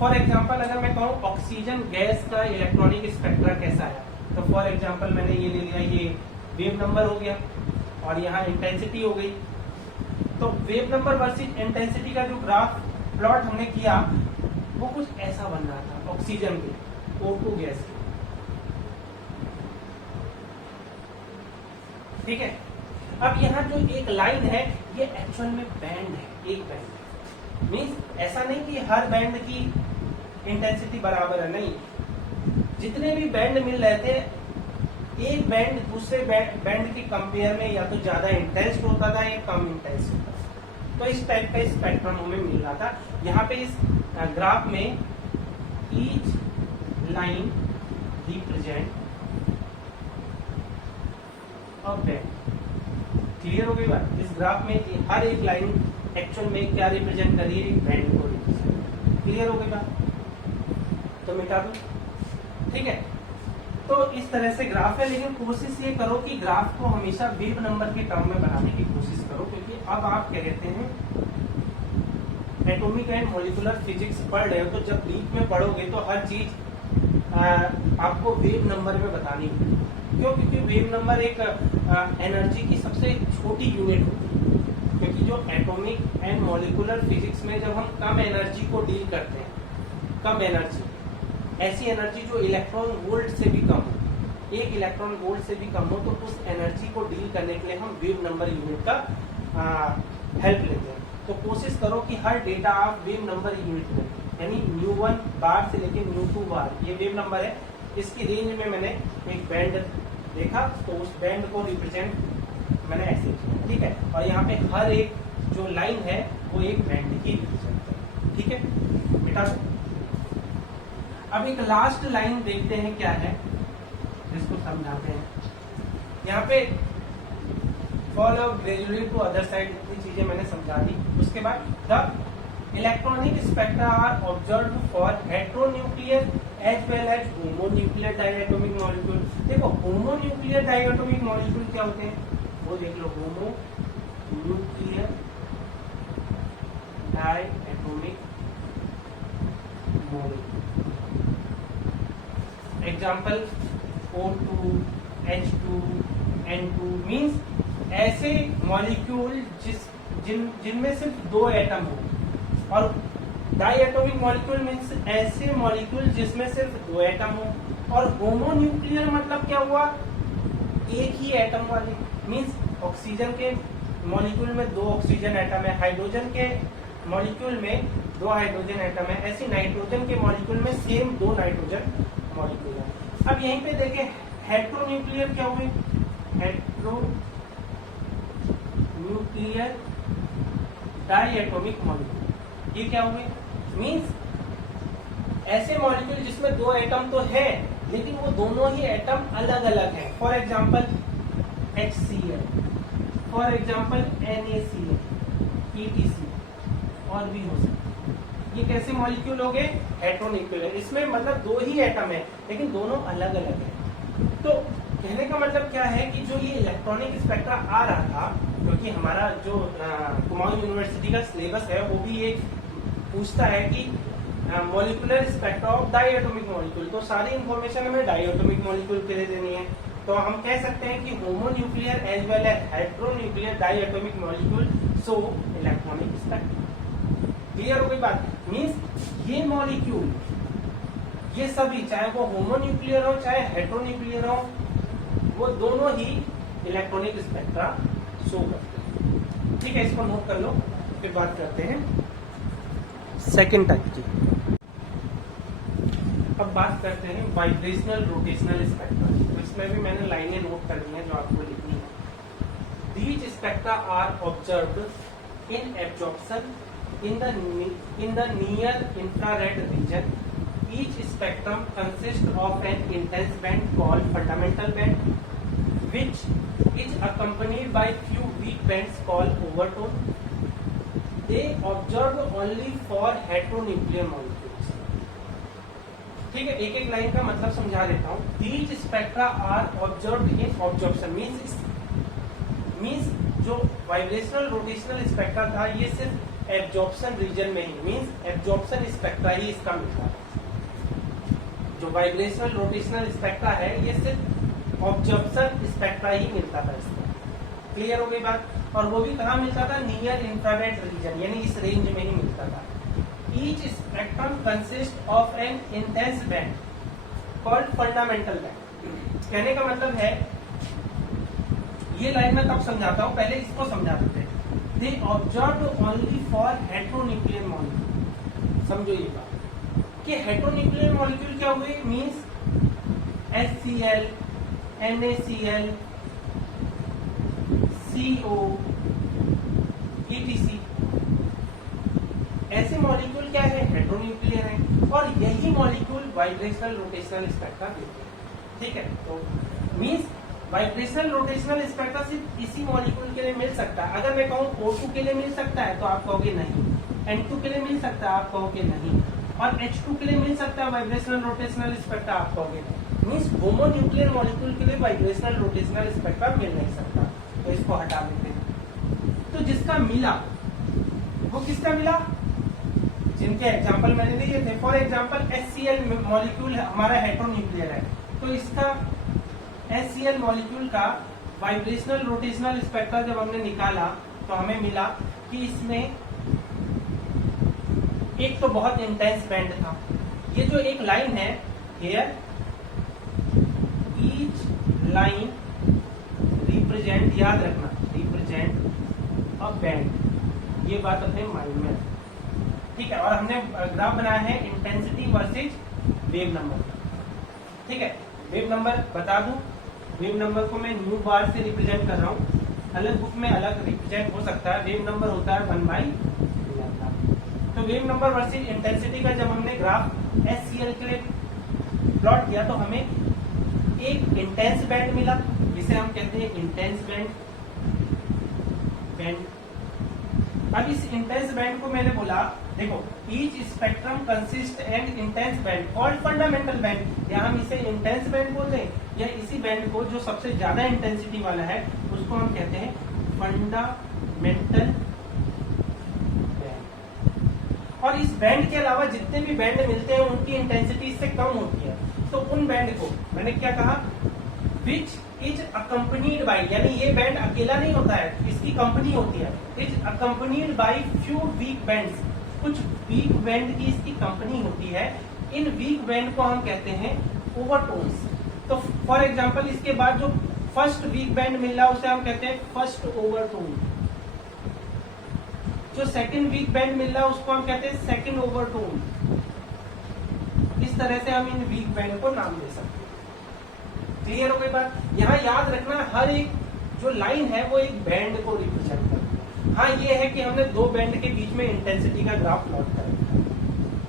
फॉर एग्जांपल अगर मैं कहूँ ऑक्सीजन गैस का इलेक्ट्रॉनिक स्पेक्ट्रा कैसा है, तो फॉर एग्जांपल मैंने ये ले लिया, ये वेव नंबर हो गया और यहाँ इंटेंसिटी हो गई। तो वेव नंबर वर्सेस इंटेंसिटी का जो ग्राफ प्लॉट हमने किया वो कुछ ऐसा बन रहा था ऑक्सीजन के, O2 गैस के, ठीक है। अब यहाँ जो एक लाइन है ये एक्चुअल में बैंड है, एक बैंड मीन्स ऐसा नहीं कि हर बैंड की इंटेंसिटी बराबर है, नहीं। जितने भी बैंड मिल रहे थे, एक बैंड दूसरे बैंड के कंपेयर में या तो ज्यादा इंटेंस होता था या कम इंटेंस होता था। तो इस टाइप का स्पेक्ट्रम हमें मिल रहा था। यहाँ पे इस ग्राफ में each line represent a band. Clear हो गई बात? इस ग्राफ में हर एक लाइन एक्चुअल में क्या रिप्रेजेंट कर रही है? बैंड को रिप्रेजेंट। क्लियर हो गई बात? तो मिटा दो, ठीक है। तो इस तरह से ग्राफ है, लेकिन कोशिश ये करो कि ग्राफ को हमेशा वेव नंबर के टर्म में बनाने की कोशिश करो, क्योंकि अब आप क्या कहते हैं एटॉमिक एंड मॉलिक्यूलर फिजिक्स पढ़ रहे हो, तो जब डीप में पढ़ोगे तो हर चीज आपको वेव नंबर में बतानी होगी। क्यों? क्योंकि वेव नंबर एक एनर्जी की सबसे छोटी यूनिट होती है। क्योंकि जो एटॉमिक एंड मॉलिक्यूलर फिजिक्स में जब हम कम एनर्जी को डील करते हैं, कम एनर्जी, ऐसी एनर्जी जो इलेक्ट्रॉन वोल्ट से भी कम हो, एक इलेक्ट्रॉन वोल्ट से भी कम हो, तो उस एनर्जी को डील करने के लिए हम वेव नंबर यूनिट का हेल्प लेते हैं। तो कोशिश करो कि हर डेटा आप वेव नंबर यूनिट में, यानी μ1 बार से लेकर μ2 बार, ये वेव नंबर है, इसकी रेंज में मैंने एक बैंड देखा, तो उस बैंड को रिप्रेजेंट मैंने ऐसे किया, ठीक है। और यहाँ पे हर एक जो लाइन है वो एक बैंड की रिप्रेजेंट है, ठीक है। बेटा अब एक लास्ट लाइन देखते हैं क्या है, जिसको समझाते हैं। यहाँ पे follow gradually to other side, इतनी चीजें मैंने समझा दी। उसके बाद the electronic spectra are observe for heteronuclear as well as homonuclear diatomic molecule. देखो होमोन्यूक्लियर डायटोमिक मॉलिक्यूल क्या होते हैं वो देख लो। Homonuclear diatomic molecule, example O2, H2, N2 means ऐसे मॉलिक्यूल जिनमें सिर्फ दो एटम हो, और डायटोमिक मॉलिक्यूल मीन्स ऐसे मॉलिक्यूल जिसमें सिर्फ दो एटम हो, और होमोन्यूक्लियर मतलब क्या हुआ? एक ही एटम वाले, मीन्स ऑक्सीजन के मॉलिक्यूल में दो ऑक्सीजन एटम है, हाइड्रोजन के मॉलिक्यूल में दो हाइड्रोजन एटम है, ऐसे नाइट्रोजन के मॉलिक्यूल में सेम दो नाइट्रोजन मॉलिक्यूल है। अब यहीं पे देखें हेट्रोन्यूक्लियर क्या हुए? हेट्रोन्यूक्लियर डायटोमिक मॉलिक्यूल, ये क्या हुए? मीन्स ऐसे मॉलिक्यूल जिसमें दो एटम तो है लेकिन वो दोनों ही एटम अलग अलग हैं। For example HCl, for example NaCl, ETC, और भी हो सकता है। ये कैसे मॉलिक्यूल हो गए? हेटेरोन्यूक्लियर। इसमें मतलब दो ही एटम है लेकिन दोनों अलग अलग है। तो कहने का मतलब क्या है कि जो ये इलेक्ट्रॉनिक स्पेक्ट्रा आ रहा था, क्योंकि हमारा जो कुमाऊं यूनिवर्सिटी का सिलेबस है वो भी ये पूछता है कि molecular spectra of diatomic molecule, तो सारी इंफॉर्मेशन हमें डायटोमिक मॉलिक्यूल के लिए देनी है। तो हम कह सकते हैं कि homonuclear as well as heteronuclear diatomic molecule so electronic spectra. Clear हो गई बात? मींस ये मॉलिक्यूल, ये सभी, चाहे वो होमोन्यूक्लियर हो चाहे हेटेरोन्यूक्लियर हो, वो दोनों ही इलेक्ट्रॉनिक स्पेक्ट्रा शो करते हैं। ठीक है, इसको नोट कर लो, फिर बात करते हैं सेकेंड टाइप की। अब बात करते हैं वाइब्रेशनल रोटेशनल स्पेक्ट्रा। तो इसमें भी मैंने लाइनें नोट कर दी हैं जो आपको लिखनी है। These spectra are observed in absorption in the near infrared region. Each spectrum consists of an intense band called fundamental band, which is accompanied by few weak bands called overtone. They observed only for heteronuclear molecules. ठीक है, एक एक line का मतलब समझा देता हूँ। These spectra are observed in absorption means जो वाइब्रेशनल रोटेशनल स्पेक्ट्रा था ये सिर्फ एब्जॉर्प्शन रीजन में ही, मींस एब्जॉर्प्शन स्पेक्ट्रा ही इसका मिलता है। जो वाइब्रेशनल रोटेशनल स्पेक्ट्रा है ये सिर्फ ऑब्जर्प्शन स्पेक्ट्रा ही मिलता था इसका। क्लियर हो गई बात? और वो भी कहाँ मिलता था? नियर इंफ्रारेड रीजन, यानी इस रेंज में ही मिलता था। Each spectrum consist of N intense band called fundamental band. कहने का मतलब है, ये लाइन में तब समझाता हूं, पहले इसको समझा देते हैं। They observed only for heteronuclear molecule। समझो ये बात कि हेटेरोन्यूक्लियर मॉलिक्यूल क्या हुए? Means HCl, NaCl, CO, ETC, ऐसे मॉलिक्यूल क्या है? हेटेरोन्यूक्लियर है। और यही मॉलिक्यूल वाइब्रेशनल रोटेशनल स्पेक्ट्रा देते हैं। ठीक है, तो मींस वाइब्रेशनल रोटेशनल स्पेक्ट्रा सिर्फ इसी मॉलिक्यूल के लिए मिल सकता है। अगर मैं कहूँ O2 के लिए मिल सकता है तो आप कहोगे नहीं, N2 के लिए मिल सकता है आप कहोगे नहीं, और H2 के लिए मिल सकता है वाइब्रेशनल रोटेशनल स्पेक्ट्रा आप कहोगे नहीं। मींस होमोन्यूक्लियर मॉलिक्यूल के लिए वाइब्रेशनल रोटेशनल स्पेक्ट्रा मिल नहीं सकता, तो इसको हटा देते हैं। तो जिसका मिला वो किसका मिला? जिनके एग्जाम्पल मैंने दिए थे। फॉर एग्जाम्पल HCl मॉलिक्यूल हमारा हेटेरोन्यूक्लियर है, तो इसका HCl मॉलिक्यूल का वाइब्रेशनल रोटेशनल स्पेक्ट्रा जब हमने निकाला तो हमें मिला कि इसमें एक तो बहुत इंटेंस बैंड था। ये जो एक लाइन है, हियर ईच लाइन रिप्रेजेंट, याद रखना, रिप्रेजेंट अ बैंड। ये बात अपने माइंड में, ठीक है। और हमने ग्राफ बनाया है इंटेंसिटी वर्सेज वेव नंबर। ठीक है, वेव नंबर बता दूं, वेव नंबर को मैं न्यू बार से रिप्रेजेंट कर रहा हूँ। अलग बुक में अलग रिप्रेजेंट हो सकता है। वेव नंबर होता है 1/λ। तो वेव नंबर वर्सेज इंटेंसिटी का जब हमने ग्राफ HCl के लिए प्लॉट किया तो हमें एक इंटेंस बैंड मिला, जिसे हम कहते हैं इंटेंस बैंड। अब इस इंटेंस बैंड को मैंने बोला, देखो, each spectrum consist and intense band called fundamental band. या हम इसे इंटेंस बैंड बोलते हैं, या इसी बैंड को जो सबसे ज्यादा इंटेंसिटी वाला है उसको हम कहते हैं फंडामेंटल बैंड। और इस बैंड के अलावा जितने भी बैंड मिलते हैं उनकी इंटेंसिटी इससे कम होती है। तो उन बैंड को मैंने क्या कहा? विच इज अकम्पनीड बाई, यानी ये बैंड अकेला नहीं होता है, इसकी कंपनी होती है। Is accompanied by few weak bands, कुछ वीक बैंड की इसकी कंपनी होती है। इन वीक बैंड को हम कहते हैं ओवरटोन्स। तो फॉर एग्जांपल इसके बाद जो फर्स्ट वीक बैंड मिल रहा है उसे हम कहते हैं फर्स्ट ओवरटोन। जो सेकंड वीक बैंड मिल रहा है उसको हम कहते हैं सेकंड ओवरटोन। इस तरह से हम इन वीक बैंड को नाम दे सकते हैं। क्लियर हो गई बात? यहाँ याद रखना, हर एक जो लाइन है वो एक बैंड को रिप्रेजेंट करती है। हाँ, ये है कि हमने दो बैंड के बीच में इंटेंसिटी का ग्राफ प्लॉट करा।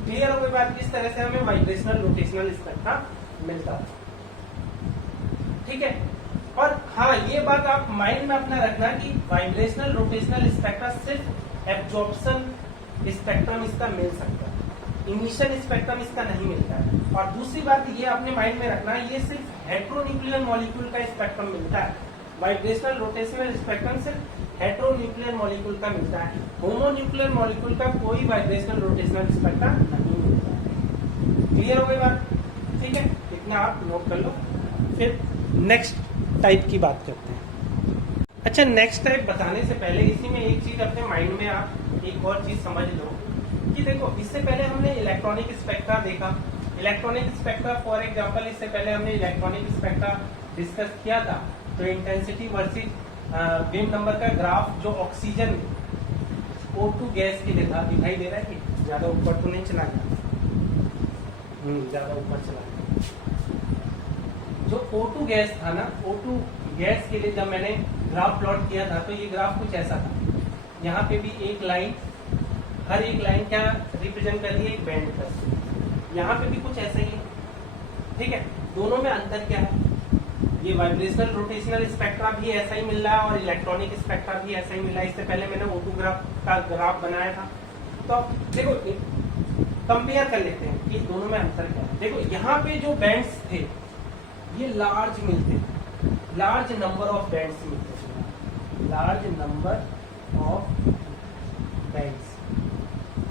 क्लियर हो गई बात? इस तरह से हमें वाइब्रेशनल रोटेशनल स्पेक्ट्रा मिलता है। ठीक है, और हाँ, ये बात आप माइंड में अपना रखना कि वाइब्रेशनल रोटेशनल स्पेक्ट्रा सिर्फ एब्जॉर्प्शन स्पेक्ट्रम इसका मिल सकता है। इमिशन स्पेक्ट्रम इसका नहीं मिलता है। और दूसरी बात ये अपने माइंड में रखना, ये सिर्फ हेट्रोन्यूक्लियर मॉलिक्यूल का स्पेक्ट्रम मिलता है। वाइब्रेशनल रोटेशनल स्पेक्ट्रम सिर्फ हेट्रोन्यूक्लियर मॉलिक्यूल का मिलता है, होमोन्यूक्लियर मॉलिक्यूल का कोई वाइब्रेशनल रोटेशनल स्पेक्ट्रम नहीं मिलता है। क्लियर हो गई बात? ठीक है, इतना आप नोट कर लो। फिर नेक्स्ट टाइप की बात करते हैं। अच्छा, नेक्स्ट टाइप बताने से पहले इसी में एक चीज अपने माइंड में आप एक और चीज समझ लो कि देखो, इससे पहले हमने इलेक्ट्रॉनिक स्पेक्ट्रा देखा। इलेक्ट्रॉनिक स्पेक्ट्रा फॉर एग्जांपल, इससे पहले हमने इलेक्ट्रॉनिक स्पेक्ट्रा डिस्कस किया था। तो इंटेंसिटी वर्सेस वेव नंबर का ग्राफ जो ऑक्सीजन O2 गैस के लिए था, दिखाई दे रहा है कि ज्यादा ऊपर तो नहीं चला गया? ज्यादा ऊपर चला गया। जो O2 गैस था ना, O2 गैस के लिए जब मैंने ग्राफ प्लॉट किया था तो ये ग्राफ कुछ ऐसा था। यहाँ पे भी एक लाइन, हर एक लाइन क्या रिप्रेजेंट कर रही है? एक बैंड कर। यहाँ पे भी कुछ ऐसा ही है। ठीक है, दोनों में अंतर क्या है? ये वाइब्रेशनल रोटेशनल स्पेक्ट्रा भी ऐसा ही मिल रहा है और इलेक्ट्रॉनिक स्पेक्ट्रा भी ऐसा ही मिल रहा है। इससे पहले मैंने O2 ग्राफ का ग्राफ बनाया था। तो देखो, कंपेयर कर लेते हैं कि दोनों में अंतर क्या है। देखो, यहाँ पे जो बैंड्स थे ये लार्ज मिलते थे, लार्ज नंबर ऑफ बैंड्स मिलते थे, लार्ज नंबर ऑफ बैंड्स।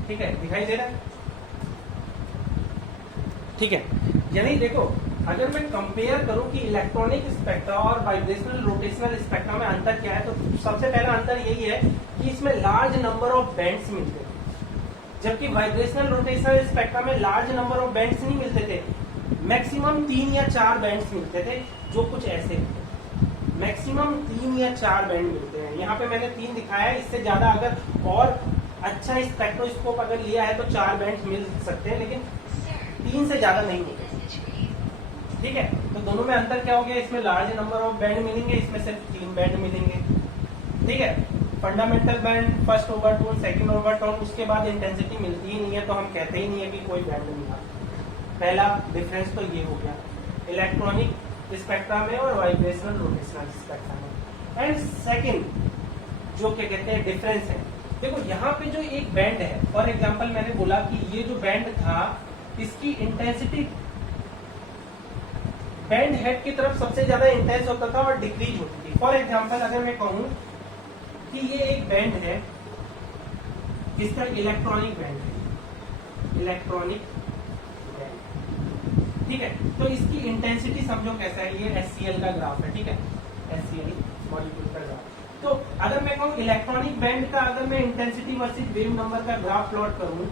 ठीक है, दिखाई दे रहा है? ठीक है, यानी देखो, अगर मैं कंपेयर करूं कि इलेक्ट्रॉनिक स्पेक्ट्रा और वाइब्रेशनल रोटेशनल स्पेक्ट्रा में अंतर क्या है, तो सबसे पहला अंतर यही है कि इसमें लार्ज नंबर ऑफ बैंड्स मिलते थे, जबकि वाइब्रेशनल रोटेशनल स्पेक्ट्रा में लार्ज नंबर ऑफ बैंड्स नहीं मिलते थे। मैक्सिमम 3 या 4 बैंड्स मिलते थे, जो कुछ ऐसे होते। मैक्सिमम 3 या 4 बैंड मिलते हैं। यहाँ पे मैंने 3 दिखाया है, इससे ज्यादा अगर और अच्छा स्पेक्ट्रोस्कोप अगर लिया है तो 4 बैंड मिल सकते हैं, लेकिन 3 से ज्यादा नहीं मिलते। ठीक है, तो दोनों में अंतर क्या हो गया? इसमें लार्ज नंबर ऑफ बैंड मिलेंगे, इसमें सिर्फ 3 बैंड मिलेंगे। ठीक है, fundamental band, first overtone, second overtone, उसके बाद इंटेंसिटी मिलती ही नहीं है, तो हम कहते ही नहीं है कि कोई बैंड मिला। पहला डिफरेंस तो ये हो गया इलेक्ट्रॉनिक स्पेक्ट्रा में और वाइब्रेशनल रोटेशनल स्पेक्ट्रा में। एंड सेकंड जो क्या कहते हैं डिफरेंस है, देखो यहाँ पे जो एक बैंड है, फॉर एग्जांपल मैंने बोला कि ये जो बैंड था इसकी इंटेंसिटी बैंड हेड की तरफ सबसे ज्यादा इंटेंस होता था और डिक्रीज होती थी। फॉर एग्जांपल अगर मैं कहूं कि ये एक बैंड है, इसका इलेक्ट्रॉनिक बैंड है, इलेक्ट्रॉनिक बैंड। ठीक है, तो इसकी इंटेंसिटी समझो कैसा है, ये HCl का ग्राफ है। ठीक है, HCl मॉलिक्यूल का ग्राफ। तो अगर मैं कहूं इलेक्ट्रॉनिक बैंड का अगर मैं इंटेंसिटी वर्सेस वेव नंबर का ग्राफ प्लॉट करूं,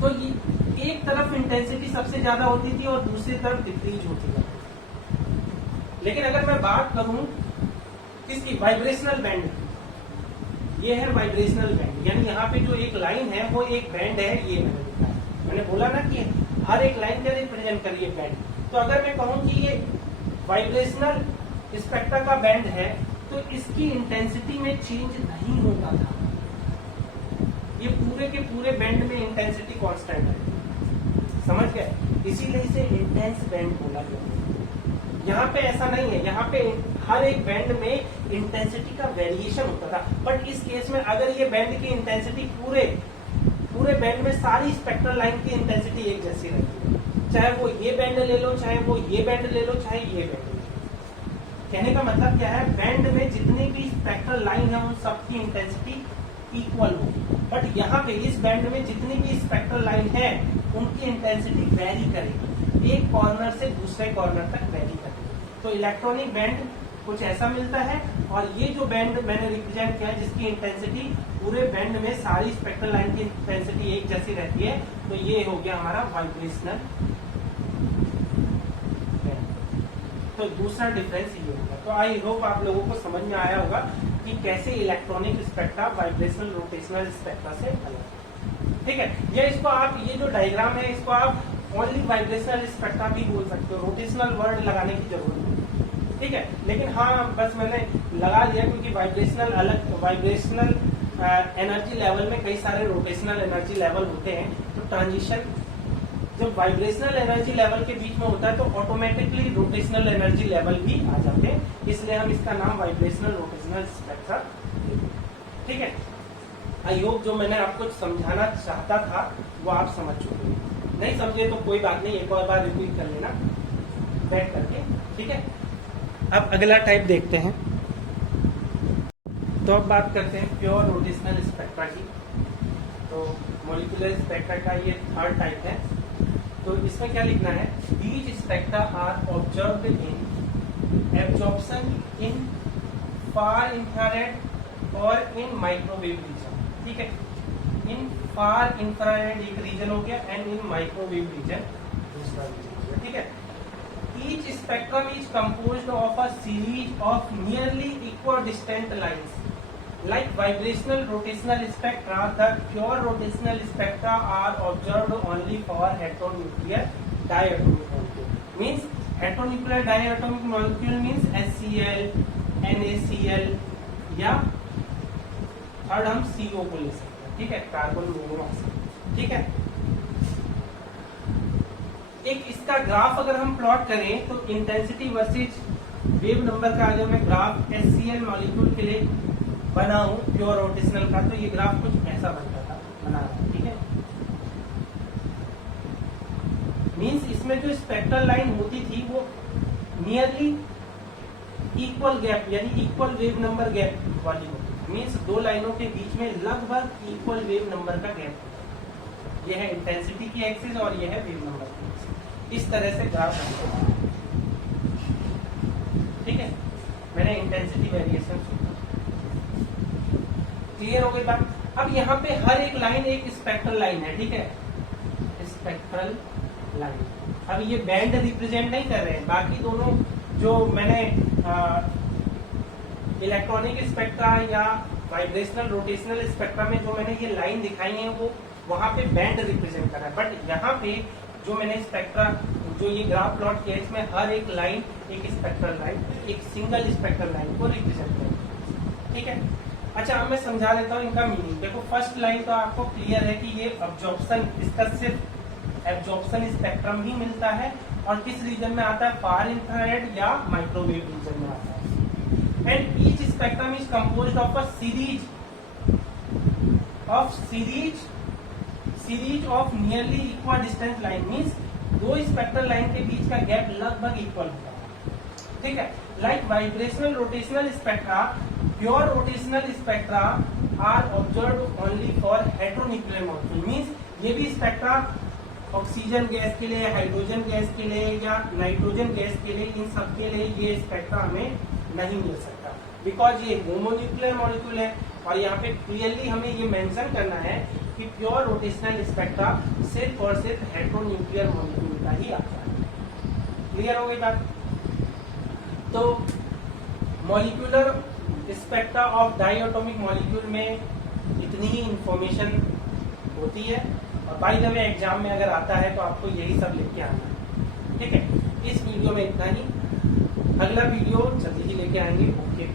तो ये एक तरफ इंटेंसिटी सबसे ज्यादा होती थी और दूसरी तरफ डिक्रीज होती थी। लेकिन अगर मैं बात करूं किसकी? वाइब्रेशनल बैंड की। ये है वाइब्रेशनल बैंड, यानी यहाँ पे जो एक लाइन है वो एक बैंड है। ये मैंने दिखाया, मैंने बोला ना कि हर एक लाइन क्या रिप्रेजेंट कर रही है? बैंड। तो अगर मैं कहूं कि ये वाइब्रेशनल स्पेक्ट्रा का बैंड है, तो इसकी इंटेंसिटी में चेंज नहीं होता था। ये पूरे के पूरे बैंड में इंटेंसिटी कांस्टेंट है, समझ गए? इसीलिए इसे इंटेंस बैंड बोला गया। यहाँ पे ऐसा नहीं है, यहाँ पे हर एक बैंड में इंटेंसिटी का वेरिएशन होता था। बट इस केस में अगर ये बैंड की इंटेंसिटी पूरे बैंड में सारी स्पेक्ट्रल लाइन की इंटेंसिटी एक जैसी रहती है, चाहे वो ये बैंड ले लो, चाहे वो ये बैंड ले लो, चाहे ये बैंड ले लो। कहने का मतलब क्या है? बैंड में जितनी भी स्पेक्ट्रल लाइन है उन सबकी इंटेंसिटी इक्वल होगी। बट यहाँ पे इस बैंड में जितनी भी स्पेक्ट्रल लाइन है उनकी इंटेंसिटी वेरी करेगी, एक कॉर्नर से दूसरे कॉर्नर तक वेरी करेगी। तो इलेक्ट्रॉनिक बैंड कुछ ऐसा मिलता है, और ये जो बैंड मैंने रिप्रेजेंट किया जिसकी इंटेंसिटी पूरे बैंड में सारी स्पेक्ट्रल लाइन की इंटेंसिटी एक जैसी रहती है, तो ये हो गया हमारा वाइब्रेशनल बैंड। तो दूसरा डिफरेंस ये होगा। तो आई होप आप लोगों को समझ में आया होगा कि कैसे electronic spectra vibrational rotational spectra से अलग। ठीक है, या इसको आप ये जो डायग्राम है इसको आप ओनली वाइब्रेशनल स्पेक्ट्रा भी बोल सकते हो, रोटेशनल वर्ड लगाने की जरूरत नहीं। ठीक है, लेकिन हाँ बस मैंने लगा लिया क्योंकि वाइब्रेशनल अलग, वाइब्रेशनल एनर्जी लेवल में कई सारे रोटेशनल एनर्जी लेवल होते हैं। तो ट्रांजिशन जब वाइब्रेशनल एनर्जी लेवल के बीच में होता है तो ऑटोमेटिकली रोटेशनल एनर्जी लेवल भी आ जाते हैं, इसलिए हम इसका नाम वाइब्रेशनल रोटेशनल स्पेक्ट्रा। ठीक है, आई होप जो मैंने आपको समझाना चाहता था वो आप समझ चुके हैं। नहीं समझे तो कोई बात नहीं, एक और बार रिपीट कर लेना बैठ करके, ठीक है। अब अगला टाइप देखते हैं। तो अब बात करते हैं प्योर रोटेशनल स्पेक्ट्रा की। तो मॉलिक्यूलर स्पेक्ट्रा का ये थर्ड टाइप है। तो इसमें क्या लिखना है, these spectra are observed in absorption in far infrared और इन माइक्रोवेव रीजन, ठीक है। इन फार इंफ्रारेड एक रीजन हो गया एंड इन माइक्रोवेव रीजन दूसरा रीजन हो गया, ठीक है। Each spectrum is composed of a series of nearly equidistant lines. Like vibrational rotational spectra, the pure rotational spectra are observed only for heteronuclear diatomic molecule. Means heteronuclear diatomic molecule means HCl, NaCl या third हम CO को ले सकते हैं, ठीक है, carbon monoxide, ठीक है। एक इसका ग्राफ अगर हम प्लॉट करें तो इंटेंसिटी वर्सेज वेव नंबर का अगर मैं ग्राफ HCl मॉलिक्यूल के लिए बनाऊं प्योर रोटेशनल का, तो ये ग्राफ कुछ ऐसा बनता था, बना रहा है, ठीक है। मींस इसमें जो स्पेक्ट्रल लाइन होती थी वो नियरली इक्वल गैप यानी इक्वल वेव नंबर गैप वाली होती थी। मींस दो लाइनों के बीच में लगभग इक्वल वेव नंबर का गैप होता है। यह है इंटेंसिटी की एक्सिस और यह है वेव नंबर की एक्सिस। इस तरह से ग्राफ बनता है, ठीक है। मैंने इंटेंसिटी वेरिएशन क्लियर हो गई बात। अब यहाँ पे हर एक लाइन एक स्पेक्ट्रल लाइन है, ठीक है, स्पेक्ट्रल लाइन। अब ये बैंड रिप्रेजेंट नहीं कर रहे हैं, बाकी दोनों जो मैंने इलेक्ट्रॉनिक स्पेक्ट्रा या वाइब्रेशनल रोटेशनल स्पेक्ट्रा में जो मैंने ये लाइन दिखाई है वो वहां पे बैंड रिप्रेजेंट कर रहा है। बट यहाँ पे जो मैंने स्पेक्ट्रा जो ये ग्राफ प्लॉट किया इसमें हर एक लाइन एक स्पेक्ट्रल लाइन, एक सिंगल स्पेक्ट्रल लाइन को रिप्रेजेंट कर रही है, ठीक है। अच्छा, अब मैं समझा देता हूँ इनका मीनिंग। देखो फर्स्ट लाइन तो आपको क्लियर है कि ये अब्जॉर्प्शन, इसका सिर्फ एब्जॉर्प्शन स्पेक्ट्रम ही मिलता है और किस रीजन में आता है, फार इंफ्रारेड या माइक्रोवेव रीजन में आता है। And each spectrum is composed of a series of nearly equal distance line. Means दो स्पेक्ट्रल लाइन के बीच का गैप लगभग इक्वल होता है, ठीक है। Like vibrational rotational spectra, pure rotational spectra are observed only for heteronuclear molecule. Means ये भी स्पेक्ट्रा ऑक्सीजन गैस के लिए, हाइड्रोजन गैस के लिए या नाइट्रोजन गैस के लिए, इन सब के लिए ये स्पेक्ट्रा हमें नहीं मिल सकता, बिकॉज ये होमोन्यूक्लियर मॉलिक्यूल है। और यहाँ पे क्लियरली हमें ये मेंशन करना है कि प्योर रोटेशनल स्पेक्ट्रा सिर्फ और सिर्फ हेटेरोन्यूक्लियर मॉलिक्यूल का ही आता है। क्लियर हो गई बात। तो molecular spectra of diatomic molecule में इतनी ही इंफॉर्मेशन होती है। और बाय द वे एग्जाम में अगर आता है तो आपको यही सब लिख के आना है, ठीक है। इस वीडियो में इतना ही, अगला वीडियो जल्दी ही लेके आएंगे। ओके।